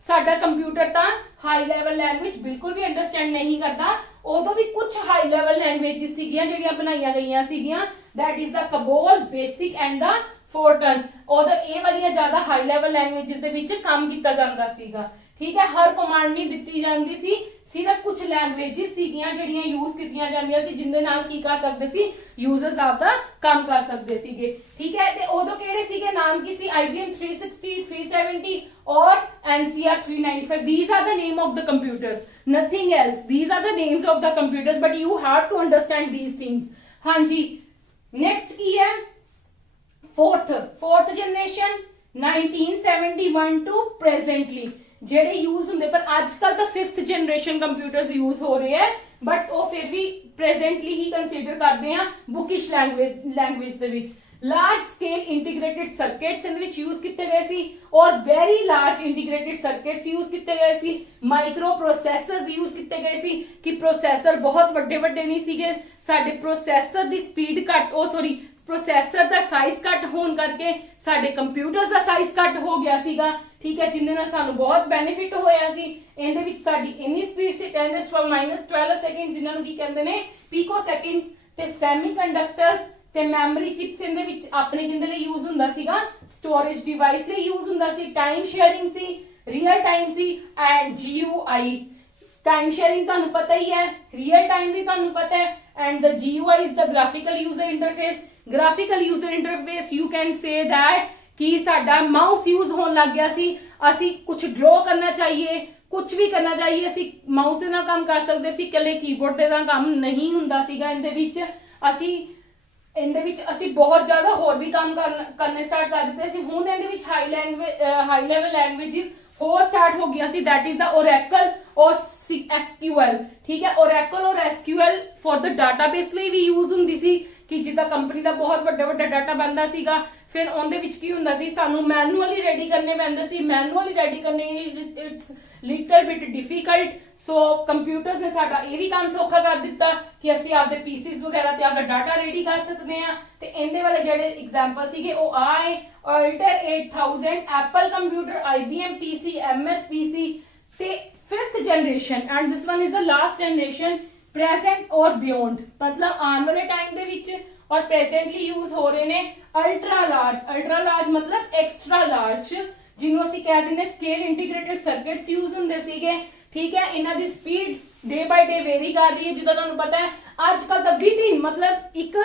ਸਾਡਾ ਕੰਪਿਊਟਰ ਤਾਂ ਹਾਈ ਲੈਵਲ ਲੈਂਗੁਏਜ ਬਿਲਕੁਲ ਵੀ ਅੰਡਰਸਟੈਂਡ ਨਹੀਂ ਕਰਦਾ। ਉਦੋਂ ਵੀ ਕੁਝ ਹਾਈ ਲੈਵਲ ਲੈਂਗੁਏਜਸ ਸੀਗੀਆਂ ਜਿਹੜੀਆਂ ਬਣਾਈਆਂ ਗਈਆਂ ਸੀਗੀਆਂ, that is the COBOL, BASIC and the FORTRAN. ਉਦੋਂ ਇਹ ਵਾਲੀਆਂ ਜ਼ਿਆਦਾ ਹਾਈ ਲੈਵਲ ਲੈਂਗੁਏਜਸ ਦੇ ਵਿੱਚ ਕੰਮ ਕੀਤਾ ਜਾਂਦਾ ਸੀਗਾ। ਠੀਕ ਹੈ, ਹਰ ਕਮਾਂਡ ਨਹੀਂ ਦਿੱਤੀ ਜਾਂਦੀ ਸੀ, ਸਿਰਫ ਕੁਝ ਲੈਂਗੁਏਜਸ ਸੀਗੀਆਂ ਜਿਹੜੀਆਂ ਯੂਜ਼ ਕੀਤੀਆਂ ਜਾਂਦੀਆਂ ਸੀ, ਜਿੰਦੇ ਨਾਲ ਕੀ ਕਰ ਸਕਦੇ ਸੀ, ਯੂਜ਼ਰਸ ਆਪਦਾ ਕੰਮ ਕਰ ਸਕਦੇ ਸੀਗੇ। ਠੀਕ ਹੈ, ਤੇ ਉਦੋਂ ਕਿਹੜੇ ਸੀਗੇ, ਨਾਮ ਕੀ ਸੀ, IBM 360, 370 ਔਰ NCR 395। these are the name of the computers, nothing else, these are the names of the computers, but you have to understand these things। ਹਾਂਜੀ, नेक्स्ट की है फोर्थ जनरेशन 1971 टू प्रेजेंटली जेडे यूज होंगे, पर आजकल तो 5th generation computers use हो रहे हैं, बट वो फिर भी प्रेजेंटली ही कंसीडर करते हैं बुकिश लैंग्वेज दे विच। ਲਾਰਜ ਸਕੇਲ ਇੰਟੀਗ੍ਰੇਟਿਡ ਸਰਕਿਟਸ ਇਹਦੇ ਵਿੱਚ ਯੂਜ਼ ਕੀਤੇ ਗਏ ਸੀ ਔਰ ਵੈਰੀ ਲਾਰਜ ਇੰਟੀਗ੍ਰੇਟਿਡ ਸਰਕਿਟਸ ਯੂਜ਼ ਕੀਤੇ ਗਏ ਸੀ ਮਾਈਕਰੋ ਪ੍ਰੋਸੈਸਰਸ ਯੂਜ਼ ਕੀਤੇ ਗਏ ਸੀ ਕਿ ਪ੍ਰੋਸੈਸਰ ਬਹੁਤ ਵੱਡੇ ਵੱਡੇ ਨਹੀਂ ਸੀਗੇ ਸਾਡੇ ਪ੍ਰੋਸੈਸਰ ਦੀ ਸਪੀਡ ਘੱਟ ਪ੍ਰੋਸੈਸਰ ਦਾ ਸਾਈਜ਼ ਘੱਟ ਹੋਣ ਕਰਕੇ ਸਾਡੇ ਕੰਪਿਊਟਰਸ ਦਾ ਸਾਈਜ਼ ਘੱਟ ਹੋ ਗਿਆ ਸੀਗਾ ਠੀਕ ਹੈ ਜਿੰਨੇ ਨਾਲ ਸਾਨੂੰ ਬਹੁਤ ਬੈਨੀਫਿਟ ਹੋਇਆ ਸੀ ਇਹਦੇ ਵਿੱਚ ਸਾਡੀ ਇੰਨੀ ਸਪੀਡ ਸੀ 10⁻12 ਸੈਕਿੰਡ ਜਿਨ੍ਹਾਂ ਨੂੰ ਕੀ ਕਹਿੰਦੇ ਨੇ ਪੀਕੋ ਸੈਕਿੰਡਸ ਤੇ ਸੈਮੀਕੰਡਕਟਰਸ ਤੇ ਮੈਮਰੀ ਚਿਪਸ ਇਹਦੇ ਵਿੱਚ ਆਪਣੇ ਜਿੰਦੇ ਲਈ ਯੂਜ਼ ਹੁੰਦਾ ਸੀਗਾ ਸਟੋਰੇਜ ਡਿਵਾਈਸ ਲਈ ਯੂਜ਼ ਹੁੰਦਾ ਸੀ ਟਾਈਮ ਸ਼ੇਅਰਿੰਗ ਸੀ ਰੀਅਲ ਟਾਈਮ ਸੀ ਐਂਡ GUI टाइम शेयरिंग ਤੁਹਾਨੂੰ ਪਤਾ ਹੀ ਹੈ ਰੀਅਲ ਟਾਈਮ ਵੀ ਤੁਹਾਨੂੰ ਪਤਾ ਹੈ and the GUI is the graphical user interface you can say that ਕਿ ਸਾਡਾ ਮਾਊਸ ਯੂਜ਼ ਹੋਣ ਲੱਗ ਗਿਆ ਸੀ ਅਸੀਂ ਕੁਝ ਡਰਾ ਕਰਨਾ ਚਾਹੀਏ ਕੁਝ ਵੀ ਕਰਨਾ ਚਾਹੀਏ ਅਸੀਂ ਮਾਊਸ ਦੇ ਨਾਲ ਕੰਮ ਕਰ ਸਕਦੇ ਸੀ ਇਕੱਲੇ ਕੀਬੋਰਡ ਦੇ ਨਾਲ ਕੰਮ ਨਹੀਂ ਹੁੰਦਾ ਸੀਗਾ ਇਹਦੇ ਵਿੱਚ ਅਸੀਂ ਬਹੁਤ ਜ਼ਿਆਦਾ ਹੋਰ ਵੀ ਕੰਮ ਕਰਨੇ ਸਟਾਰਟ ਕਰ ਦਿੱਤੇ ਸੀ ਹੁਣ ਇਹਦੇ ਵਿੱਚ ਹਾਈ ਲੈਵਲ ਲੈਂਗੁਏजेस ਹੋਰ ਸਟਾਰਟ ਹੋ ਗਿਆ ਸੀ that is the Oracle or SQL ਠੀਕ ਹੈ Oracle और SQL for the database ਲਈ ਵੀ ਯੂਜ਼ ਹੁੰਦੀ ਸੀ ਕਿ ਜਿੱਦਾਂ ਕੰਪਨੀ ਦਾ ਬਹੁਤ ਵੱਡਾ ਡਾਟਾ ਬਣਦਾ ਸੀਗਾ ਫਿਰ ਉਹਦੇ ਵਿੱਚ ਕੀ ਹੁੰਦਾ ਸੀ ਸਾਨੂੰ ਮੈਨੂਅਲੀ ਰੈਡੀ ਕਰਨੇ ਪੈਂਦੇ ਸੀ ਮੈਨੂਅਲੀ ਰੈਡੀ ਕਰਨੇ it's little bit difficult so computers ਨੇ ਸਾਡਾ ਇਹ ਵੀ ਕੰਮ ਸੌਖਾ ਕਰ ਦਿੱਤਾ ਕਿ ਅਸੀਂ ਆਪਦੇ ਪੀਸੀਸ ਵਗੈਰਾ ਤੇ ਆਪਦਾ ਡਾਟਾ ਰੈਡੀ ਕਰ ਸਕਦੇ ਹਾਂ ਤੇ ਇਹਦੇ ਵਾਲੇ ਜਿਹੜੇ ਐਗਜ਼ਾਮਪਲ ਸੀਗੇ ਉਹ ਆਏ Altair 8000 Apple computer IBM PC MS PC ਤੇ 5th generation and this one is the last generation present or beyond मतलब आने वाले टाइम ਦੇ ਵਿੱਚ और प्रेजेंटली यूज हो रहे ने अल्ट्रा लार्ज मतलब एक्स्ट्रा लार्ज ਜਿਹਨੂੰ ਅਸੀਂ ਕਹਿ ਦਿੰਦੇ ਸਕੇਲ ਇੰਟੀਗ੍ਰੇਟਿਡ ਸਰਕਿਟਸ ਯੂਜ਼ ਹੁੰਦੇ ਸੀਗੇ ਠੀਕ ਹੈ ਇਹਨਾਂ ਦੀ ਸਪੀਡ ਡੇ ਬਾਈ ਡੇ ਵੇਰੀ ਕਰ ਰਹੀ ਹੈ ਜਿੱਦਾਂ ਤੁਹਾਨੂੰ ਪਤਾ ਹੈ ਅੱਜ ਕੱਲ ਤਾਂ ਵਿਦਿਨ मतलब ਇੱਕ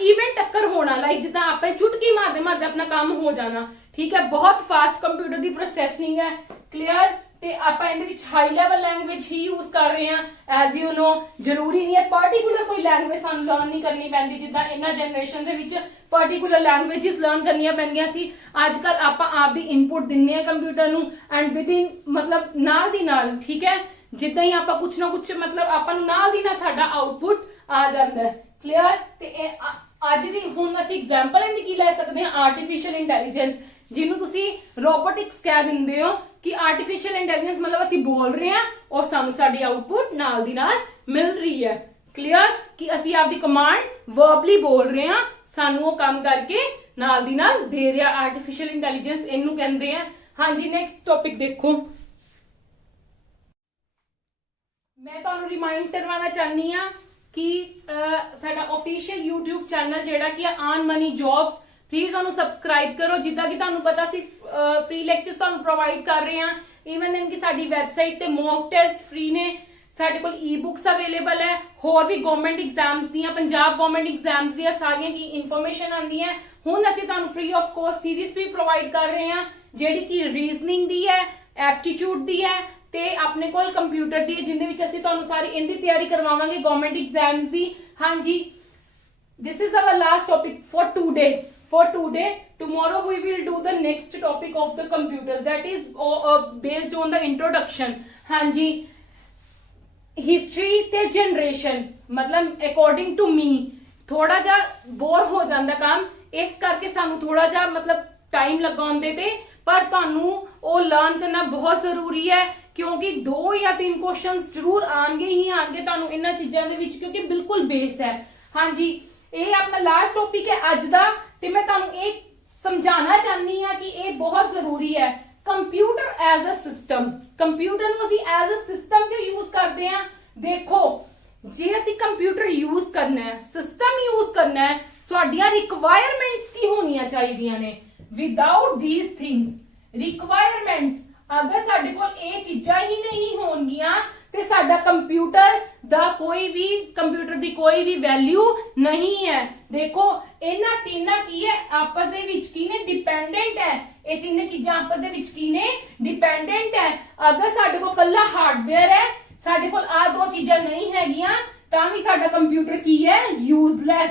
ਇਵੈਂਟ ਟੱਕਰ ਹੋਣਾ ਲਾਈਕ ਜਿੱਦਾਂ ਆਪਾਂ ਚੁਟਕੀ ਮਾਰਦੇ ਆਪਣਾ ਕੰਮ ਹੋ ਜਾਣਾ ਠੀਕ ਹੈ ਬਹੁਤ ਫਾਸਟ ਕੰਪਿਊਟਰ ਦੀ ਪ੍ਰੋਸੈਸਿੰਗ ਹੈ ਕਲੀਅਰ ਤੇ ਆਪਾਂ ਇਹਦੇ ਵਿੱਚ ਹਾਈ ਲੈਵਲ ਲੈਂਗੁਏਜ ਹੀ ਯੂਜ਼ ਕਰ ਰਹੇ ਹਾਂ ਐਜ਼ ਯੂ ਨੋ ਜ਼ਰੂਰੀ ਨਹੀਂ ਹੈ ਪਾਰਟਿਕੂਲਰ ਕੋਈ ਲੈਂਗੁਏਜ ਸਾਨੂੰ ਲਰਨ ਨਹੀਂ ਕਰਨੀ ਪੈਂਦੀ ਜਿੱਦਾਂ ਇਹਨਾਂ ਜਨਰੇਸ਼ਨ ਦੇ ਵਿੱਚ ਪਾਰਟਿਕੂਲਰ ਲੈਂਗੁਏजेस ਲਰਨ ਕਰਨੀਆਂ ਪੈਂਦੀਆਂ ਸੀ ਅੱਜ ਕੱਲ ਆਪਾਂ ਆਪ ਦੀ ਇਨਪੁਟ ਦਿੰਨੇ ਆ ਕੰਪਿਊਟਰ ਨੂੰ ਐਂਡ ਵਿਦਿਨ मतलब ਨਾਲ ਦੀ ਨਾਲ ਠੀਕ ਹੈ ਜਿੱਦਾਂ ਹੀ ਆਪਾਂ ਕੁਝ ਨਾ ਕੁਝ मतलब ਆਪਾਂ ਨੂੰ ਨਾਲ ਦੀ ਨਾਲ ਸਾਡਾ ਆਊਟਪੁੱਟ ਆ ਜਾਂਦਾ ਹੈ ਕਲੀਅਰ ਤੇ ਅੱਜ ਦੀ ਹੁਣ ਅਸੀਂ ਐਗਜ਼ਾਮਪਲ ਇਹਦੀ ਕੀ ਲੈ ਸਕਦੇ ਹਾਂ ਆਰਟੀਫੀਸ਼ੀਅਲ ਇੰਟੈਲੀਜੈਂਸ ਜਿਹਨੂੰ ਤੁਸੀਂ ਰੋਬੋਟਿਕਸ ਕਹਿ ਦਿੰਦੇ ਹੋ ਕਿ ਆਰਟੀਫੀਸ਼ੀਅਲ ਇੰਟੈਲੀਜੈਂਸ मतलब ਅਸੀਂ ਬੋਲ ਰਹੇ ਹਾਂ ਔਰ ਸਾਨੂੰ ਸਾਡੀ ਆਊਟਪੁੱਟ ਨਾਲ ਦੀ ਨਾਲ ਮਿਲ ਰਹੀ ਹੈ ਕਲੀਅਰ ਕਿ ਅਸੀਂ ਆਪਦੀ ਕਮਾਂਡ ਵਰਬਲੀ ਬੋਲ ਰਹੇ ਹਾਂ ਸਾਨੂੰ ਉਹ ਕੰਮ ਕਰਕੇ ਨਾਲ ਦੀ ਨਾਲ ਦੇ ਰਿਹਾ ਆਰਟੀਫੀਸ਼ੀਅਲ ਇੰਟੈਲੀਜੈਂਸ ਇਹਨੂੰ ਕਹਿੰਦੇ ਆ ਹਾਂਜੀ ਨੈਕਸਟ ਟੌਪਿਕ ਦੇਖੋ ਮੈਂ ਤੁਹਾਨੂੰ ਰਿਮਾਈਂਡ ਕਰਵਾਉਣਾ ਚਾਹਨੀ ਆ ਕਿ ਸਾਡਾ ਆਫੀਸ਼ੀਅਲ YouTube ਚੈਨਲ ਜਿਹੜਾ ਕਿ ਆਨ ਮਨੀ ਜੌਬਸ प्लीज ਉਹਨੂੰ ਸਬਸਕ੍ਰਾਈਬ ਕਰੋ ਜਿੱਦਾਂ ਕਿ ਤੁਹਾਨੂੰ ਪਤਾ ਸੀ ਫ੍ਰੀ ਲੈਕਚਰਸ ਤੁਹਾਨੂੰ ਪ੍ਰੋਵਾਈਡ ਕਰ ਰਹੇ ਹਾਂ ਈਵਨ ਇਨ ਕਿ ਸਾਡੀ ਵੈਬਸਾਈਟ ਤੇ ਮੌਕ ਟੈਸਟ ਫ੍ਰੀ ਨੇ ਸਾਡੇ ਕੋਲ ਈ-ਬੁੱਕਸ ਅਵੇਲੇਬਲ ਹੈ ਹੋਰ ਵੀ ਗਵਰਨਮੈਂਟ ਐਗਜ਼ਾਮਸ ਦੀਆਂ ਪੰਜਾਬ ਗਵਰਨਮੈਂਟ ਐਗਜ਼ਾਮਸ ਦੀਆਂ ਸਾਰੀਆਂ ਕੀ ਇਨਫੋਰਮੇਸ਼ਨ ਆਉਂਦੀਆਂ ਹੁਣ ਅਸੀਂ ਤੁਹਾਨੂੰ ਫ੍ਰੀ ਆਫ ਕੋਸਟ ਸੀਰੀਜ਼ ਵੀ ਪ੍ਰੋਵਾਈਡ ਕਰ ਰਹੇ ਹਾਂ ਜਿਹੜੀ ਕਿ ਰੀਜ਼ਨਿੰਗ ਦੀ ਹੈ ਐਪਟੀਟਿਊਡ ਦੀ ਹੈ ਤੇ ਆਪਣੇ ਕੋਲ ਕੰਪਿਊਟਰ ਦੀ ਹੈ ਜਿੰਦੇ ਵਿੱਚ ਅਸੀਂ ਤੁਹਾਨੂੰ ਸਾਰੀ ਇਹਦੀ ਤਿਆਰੀ ਕਰਵਾਵਾਂਗੇ ਗਵਰਨਮੈਂਟ ਐਗਜ਼ਾਮਸ ਦੀ ਹਾਂਜੀ this is our last topic for today tomorrow we will do the next topic of the computers that is based on the introduction ਹਾਂਜੀ history ਤੇ generation मतलब according to me ਥੋੜਾ ਜਿਹਾ ਬੋਰ ਹੋ ਜਾਂਦਾ ਕੰਮ ਇਸ ਕਰਕੇ ਸਾਨੂੰ ਥੋੜਾ ਜਿਹਾ मतलब ਟਾਈਮ ਲਗਾਉਂਦੇ ਤੇ ਪਰ ਤੁਹਾਨੂੰ ਉਹ ਲਰਨ ਕਰਨਾ ਬਹੁਤ ਜ਼ਰੂਰੀ ਹੈ ਕਿਉਂਕਿ 2 ਜਾਂ 3 ਕੁਐਸਚਨਸ ਜ਼ਰੂਰ ਆਣਗੇ ਹੀ ਆਣਗੇ ਤੁਹਾਨੂੰ ਇਹਨਾਂ ਚੀਜ਼ਾਂ ਦੇ ਵਿੱਚ ਕਿਉਂਕਿ ਬਿਲਕੁਲ ਬੇਸ ਹੈ ਹਾਂਜੀ ਇਹ ਆਪਣਾ ਲਾਸਟ ਟੌਪਿਕ ਹੈ ਅੱਜ ਦਾ ਤੇ ਮੈਂ ਤੁਹਾਨੂੰ ਇਹ ਸਮਝਾਉਣਾ ਚਾਹਨੀ ਹਾਂ ਕਿ ਇਹ ਬਹੁਤ ਜ਼ਰੂਰੀ ਹੈ computer as a system computer ਨੂੰ ਅਸੀਂ ਐਜ਼ ਅ ਸਿਸਟਮ ਕਿਉਂ ਯੂਜ਼ ਕਰਦੇ ਹਾਂ ਦੇਖੋ ਜੇ ਅਸੀਂ ਕੰਪਿਊਟਰ ਯੂਜ਼ ਕਰਨਾ ਹੈ ਸਿਸਟਮ ਯੂਜ਼ ਕਰਨਾ ਹੈ ਸਾਡੀਆਂ ਰਿਕੁਆਇਰਮੈਂਟਸ ਕੀ ਹੋਣੀਆਂ ਚਾਹੀਦੀਆਂ ਨੇ ਵਿਦਆਊਟ ਥੀਸ ਥਿੰਗਸ ਰਿਕੁਆਇਰਮੈਂਟਸ ਅਗਰ ਸਾਡੇ ਕੋਲ ਇਹ ਚੀਜ਼ਾਂ ਹੀ ਨਹੀਂ ਹੋਣਗੀਆਂ ਤੇ ਸਾਡਾ ਕੰਪਿਊਟਰ ਦੀ ਕੋਈ ਵੀ ਵੈਲਿਊ ਨਹੀਂ ਹੈ ਦੇਖੋ ਇਹਨਾਂ ਤਿੰਨਾਂ ਕੀ ਹੈ ਆਪਸ ਦੇ ਵਿੱਚ ਕੀ ਨੇ ਡਿਪੈਂਡੈਂਟ ਹੈ ਇਹ ਤਿੰਨੇ ਚੀਜ਼ਾਂ ਆਪਸ ਦੇ ਵਿੱਚ ਕੀ ਨੇ ਡਿਪੈਂਡੈਂਟ ਹੈ ਅਗਰ ਸਾਡੇ ਕੋਲ ਕੱਲਾ ਹਾਰਡਵੇਅਰ ਹੈ ਸਾਡੇ ਕੋਲ ਆ ਦੋ ਚੀਜ਼ਾਂ ਨਹੀਂ ਹੈਗੀਆਂ ਤਾਂ ਵੀ ਸਾਡਾ ਕੰਪਿਊਟਰ ਕੀ ਹੈ ਯੂਜ਼ਲੈਸ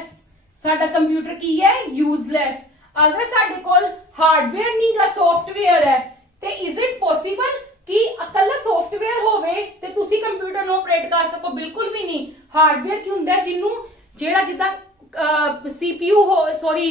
ਸਾਡਾ ਕੰਪਿਊਟਰ ਕੀ ਹੈ ਯੂਜ਼ਲੈਸ ਅਗਰ ਸਾਡੇ ਕੋਲ ਹਾਰਡਵੇਅਰ ਨਹੀਂ ਗਾ ਸੌਫਟਵੇਅਰ ਹੈ ਤੇ ਇਜ਼ ਇਟ ਪੋਸੀਬਲ ਕਿ ਇਕੱਲਾ ਸੌਫਟਵੇਅਰ ਹੋਵੇ ਤੇ ਤੁਸੀਂ ਕੰਪਿਊਟਰ ਨੂੰ ਆਪਰੇਟ ਕਰ ਸਕੋ ਬਿਲਕੁਲ ਵੀ ਨਹੀਂ ਹਾਰਡਵੇਅਰ ਕੀ ਹੁੰਦਾ ਜਿਹਨੂੰ ਜਿਹੜਾ ਜਿੱਦਾਂ CPU हो सॉरी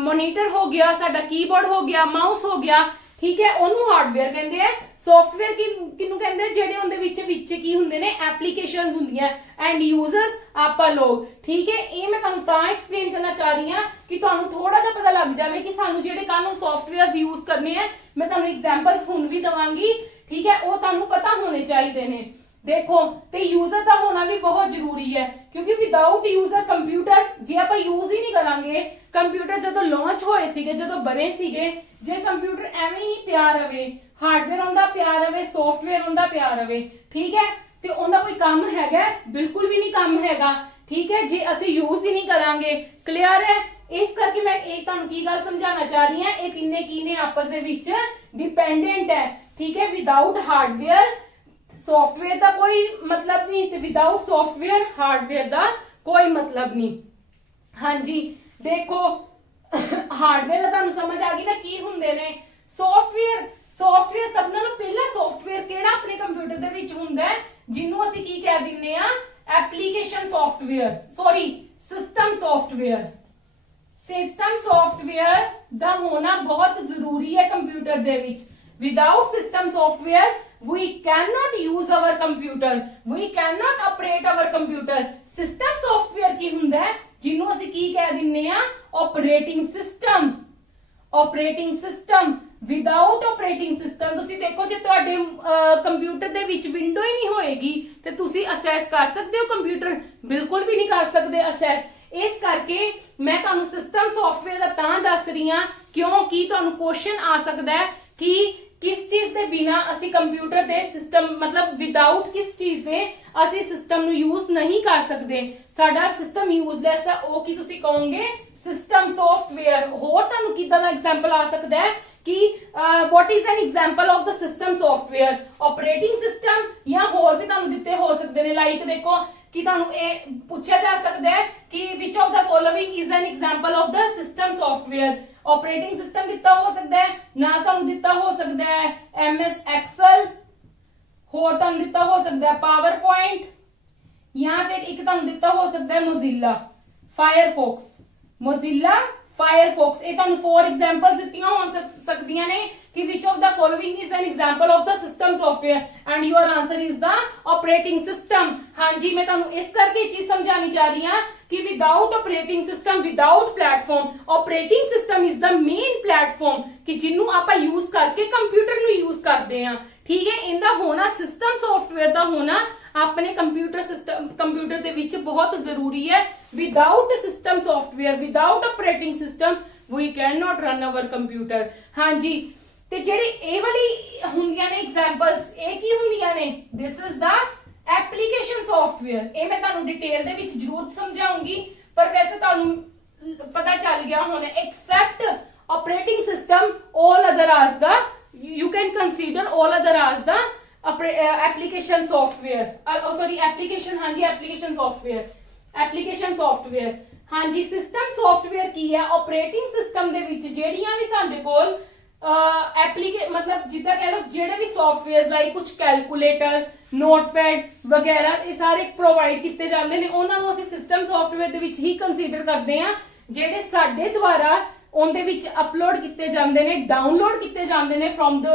ਮੋਨੀਟਰ ਹੋ ਗਿਆ, ਸਾਡਾ ਕੀਬੋਰਡ ਹੋ ਗਿਆ, ਮਾਊਸ ਹੋ ਗਿਆ, ਠੀਕ ਹੈ, ਉਹਨੂੰ ਹਾਰਡਵੇਅਰ ਕਹਿੰਦੇ ਆ। ਸੌਫਟਵੇਅਰ ਕਿਹਨੂੰ ਕਹਿੰਦੇ ਜਿਹੜੇ ਉਹਦੇ ਵਿੱਚ ਕੀ ਹੁੰਦੇ ਨੇ ਐਪਲੀਕੇਸ਼ਨਸ ਹੁੰਦੀਆਂ ਐਂਡ ਯੂਜ਼ਰਸ ਆਪਾਂ ਲੋਕ, ਠੀਕ ਹੈ। ਇਹ ਮੈਂ ਤੁਹਾਨੂੰ ਤਾਂ ਐਕਸਪਲੇਨ ਕਰਨਾ ਚਾਹ ਰਹੀ ਹਾਂ ਕਿ ਤੁਹਾਨੂੰ ਥੋੜਾ ਜਿਹਾ ਪਤਾ ਲੱਗ ਜਾਵੇ ਕਿ ਸਾਨੂੰ ਜਿਹੜੇ ਕੱਲ ਨੂੰ ਸੌਫਟਵੇਅਰਸ ਯੂਜ਼ ਕਰਨੇ ਆ, ਮੈਂ ਤੁਹਾਨੂੰ ਐਗਜ਼ਾਮਪਲਸ ਹੁਣ ਵੀ ਦਵਾਂਗੀ, ਠੀਕ ਹੈ, ਉਹ ਤੁਹਾਨੂੰ ਪਤਾ ਹੋਣੇ ਚਾਹੀਦੇ ਨੇ। ਦੇਖੋ ਤੇ ਯੂਜ਼ਰ ਦਾ ਹੋਣਾ ਵੀ ਬਹੁਤ ਜ਼ਰੂਰੀ ਹੈ ਕਿਉਂਕਿ ਵਿਦਆਊਟ ਯੂਜ਼ਰ ਕੰਪਿਊਟਰ ਜੇ ਆਪਾਂ ਯੂਜ਼ ਹੀ ਨਹੀਂ ਕਰਾਂਗੇ, ਕੰਪਿਊਟਰ ਜਦੋਂ ਲਾਂਚ ਹੋਏ ਸੀਗੇ, ਜਦੋਂ ਬਣੇ ਸੀਗੇ, ਜੇ ਕੰਪਿਊਟਰ ਐਵੇਂ ਹੀ ਪਿਆ ਰਵੇ, ਹਾਰਡਵੇਅਰ ਉਹਦਾ ਪਿਆ ਰਵੇ, ਸੌਫਟਵੇਅਰ ਉਹਦਾ ਪਿਆ ਰਵੇ, ਠੀਕ ਹੈ, ਤੇ ਉਹਦਾ ਕੋਈ ਕੰਮ ਹੈਗਾ? ਬਿਲਕੁਲ ਵੀ ਨਹੀਂ ਕੰਮ ਹੈਗਾ, ਠੀਕ ਹੈ, ਜੇ ਅਸੀਂ ਯੂਜ਼ ਹੀ ਨਹੀਂ ਕਰਾਂਗੇ। ਕਲੀਅਰ ਹੈ? ਇਸ ਕਰਕੇ ਮੈਂ ਇਹ ਤੁਹਾਨੂੰ ਕੀ ਗੱਲ ਸਮਝਾਉਣਾ ਚਾਹ ਰਹੀ ਹਾਂ, ਇਹ ਤਿੰਨੇ ਕੀ ਨੇ ਆਪਸ ਦੇ ਵਿੱਚ ਡਿਪੈਂਡੈਂਟ ਹੈ, ਠੀਕ ਹੈ। ਵਿਦਆਊਟ ਹਾਰਡਵੇਅਰ ਸੌਫਟਵੇਅਰ ਦਾ ਕੋਈ ਮਤਲਬ ਨਹੀਂ, ਤੇ ਵਿਦਆਊਟ ਸੌਫਟਵੇਅਰ ਹਾਰਡਵੇਅਰ ਦਾ ਕੋਈ ਮਤਲਬ ਨਹੀਂ। ਹਾਂਜੀ ਦੇਖੋ ਹਾਰਡਵੇਅਰ ਦਾ ਤੁਹਾਨੂੰ ਸਮਝ ਆ ਗਈ ਨਾ ਕੀ ਹੁੰਦੇ ਨੇ। ਸੌਫਟਵੇਅਰ ਸਭ ਨਾਲੋਂ ਪਹਿਲਾਂ ਸੌਫਟਵੇਅਰ ਕਿਹੜਾ ਆਪਣੇ ਕੰਪਿਊਟਰ ਦੇ ਵਿੱਚ ਹੁੰਦਾ ਹੈ, ਜਿਹਨੂੰ ਅਸੀਂ ਕੀ ਕਹਿ ਦਿੰਦੇ ਆ application software, sorry system software. System software ਦਾ ਹੋਣਾ ਬਹੁਤ ਜ਼ਰੂਰੀ ਹੈ ਕੰਪਿਊਟਰ ਦੇ ਵਿੱਚ। Without system software we cannot use our computer, we cannot operate our computer। System software ਕੀ ਹੁੰਦਾ ਹੈ, ਜਿਹਨੂੰ ਅਸੀਂ ਕੀ ਕਹਿ ਦਿੰਦੇ ਆ operating system. Operating system without operating system, ਤੁਸੀਂ ਦੇਖੋ ਜੇ ਤੁਹਾਡੇ ਕੰਪਿਊਟਰ ਦੇ ਵਿੱਚ ਵਿੰਡੋ ਹੀ ਨਹੀਂ ਹੋਏਗੀ ਤੇ ਤੁਸੀਂ ਅਸੈਸ ਕਰ ਸਕਦੇ ਹੋ ਕੰਪਿਊਟਰ? ਬਿਲਕੁਲ ਵੀ ਨਹੀਂ ਕਰ ਸਕਦੇ ਅਸੈਸ। ਇਸ ਕਰਕੇ ਮੈਂ ਤੁਹਾਨੂੰ ਸਿਸਟਮ ਸੌਫਟਵੇਅਰ ਦਾ ਤਾਂ ਦੱਸ ਰਹੀ ਹਾਂ ਕਿਉਂਕਿ ਤੁਹਾਨੂੰ ਕੁਐਸਚਨ ਆ ਸਕਦਾ ਹੈ ਕਿ किस चीज के बिना असी कंप्यूटर दे सिस्टम मतलब विदाउट किस चीज दे असी सिस्टम नु यूज नहीं कर सकते, साडा सिस्टम यूजलेस है, ओ की तुसी कहोगे सिस्टम सॉफ्टवेयर। होर तुहानू किदां दा एग्जांपल आ सकदा है कि what is an example of the system software, operating system या होर भी तुहानू दिते हो सकदे ने। लाइक देखो कि तुहानू ए पूछा जा सकदा है कि which of the following is an example of the system software. Operating system दिता हो सकता है ना, तुहानू दिता हो सकता है MS एक्सेल, होर तुहानू दिता हो सकता है पावर पॉइंट, या फिर एक तुहानू दिता हो सकता है मोजिला फायरफॉक्स। मोजिला फायरफॉक्स ये तुहानू 4 एग्जांपल्स दित्तियां हो सकदियां ने कि which of the following is an example of the system software and your answer is the operating system. हाँ जी मैं तुहानू इस करके चीज समझानी चाह रही हूं कि without operating system without platform, operating system is the main platform कि जिन्नू आपां यूज करके कंप्यूटर नू यूज करते हैं, ठीक है। इनका होना सिस्टम सॉफ्टवेयर का होना अपने कंप्यूटर सिस्टम कंप्यूटर दे विच बहुत जरूरी है। Without system software without operating system we can not run our computer. हाँ जी ते जेड़ी ए वाली हुंदियां ने एग्जांपल्स ए की हुंदियां ने, this is the application software. ये मैं तुहानू डिटेल दे विच जरूर समझाऊंगी पर वैसे तुहानू पता चल गया होना except operating system all other as the you can consider all other as the application software, sorry application, हाँ जी application software, application software। हाँ जी सिस्टम सॉफ्टवेयर की है ऑपरेटिंग सिस्टम दे विच जेड़ियां भी साडे कोल मतलब जिद्दां कह लो जेड़े भी सॉफ्टवेयर लाइक कुछ कैलकुलेटर नोटपैड वगैरह ये सारे प्रोवाइड किए जाते हैं, उन्होंने असीं सिस्टम सॉफ्टवेयर दे विच ही कंसीडर करते हैं जेड़े साडे द्वारा उनदे विच अपलोड किए जाते हैं, डाउनलोड किए जाते हैं फ्रॉम द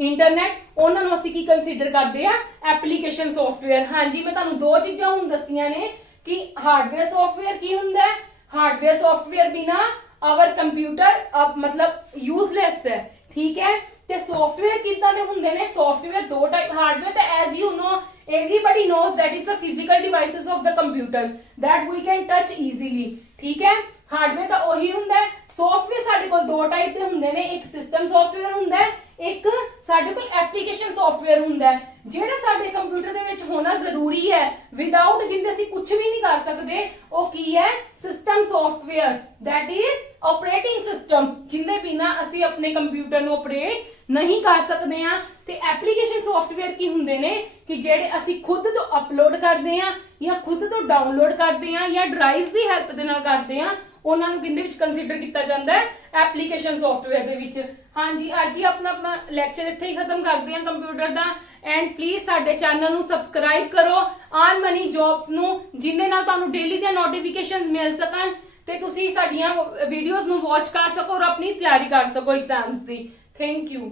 इंटरनेट, उन्होंने असीं की कंसीडर करते हैं एप्लीकेशन सॉफ्टवेयर। हाँ जी मैं तुहानूं 2 चीज़ां हुण दस्सियां ने कि हार्डवेयर सॉफ्टवेयर की हुंदा है, हार्डवेयर सॉफ्टवेयर बिना आवर कंप्यूटर मतलब यूजलेस है, ठीक है। ते सॉफ्टवेयर किदां दे हुंदे ने, सॉफ्टवेयर 2 टाइप, हार्डवेयर ते as you know everybody knows that is the physical devices of the computer that we can touch easily, ठीक है। हार्डवेयर दा ओही हुंदा है। सॉफ्टवेयर साडे कोल 2 टाइप दे हुंदे ने, एक सिस्टम सॉफ्टवेयर हुंदा है, एक साडे कोल एप्लीकेशन सॉफ्टवेयर हुंदा है। जेड़ा साडे कंप्यूटर दे विच होना जरूरी है विदाउट जिंदे असीं कुछ भी नहीं कर सकदे ओ की है system software, that is operating system, जिंदे बिना असीं अपने कंप्यूटर नूं ऑपरेट नहीं कर सकते हैं। ते एप्लीकेशन सॉफ्टवेयर की हुंदे ने कि जेड़े असीं खुद तो अपलोड करते हैं या खुद तो डाउनलोड करते हैं या ड्राइव्स की हेल्प दे नाल करते हैं, उन्हां नूं किंदे विच कंसीडर किया जाता है ਐਪਲੀਕੇਸ਼ਨ ਸੌਫਟਵੇਅਰ ਦੇ ਵਿੱਚ। ਹਾਂਜੀ ਅੱਜ ਹੀ ਆਪਣਾ ਲੈਕਚਰ ਇੱਥੇ ਹੀ ਖਤਮ ਕਰਦੇ ਹਾਂ ਕੰਪਿਊਟਰ ਦਾ। ਐਂਡ ਪਲੀਜ਼ ਸਾਡੇ ਚੈਨਲ ਨੂੰ ਸਬਸਕ੍ਰਾਈਬ ਕਰੋ ਅਰਨ ਮਨੀ ਜੌਬਸ ਨੂੰ, ਜਿਹਦੇ ਨਾਲ ਤੁਹਾਨੂੰ ਡੇਲੀ ਦੀਆਂ ਨੋਟੀਫਿਕੇਸ਼ਨਸ ਮਿਲ ਸਕਣ ਤੇ ਤੁਸੀਂ ਸਾਡੀਆਂ ਵੀਡੀਓਜ਼ ਨੂੰ ਵਾਚ ਕਰ ਸਕੋ ਔਰ ਆਪਣੀ ਤਿਆਰੀ ਕਰ ਸਕੋ ਐਗਜ਼ਾਮਸ ਦੀ। Thank you.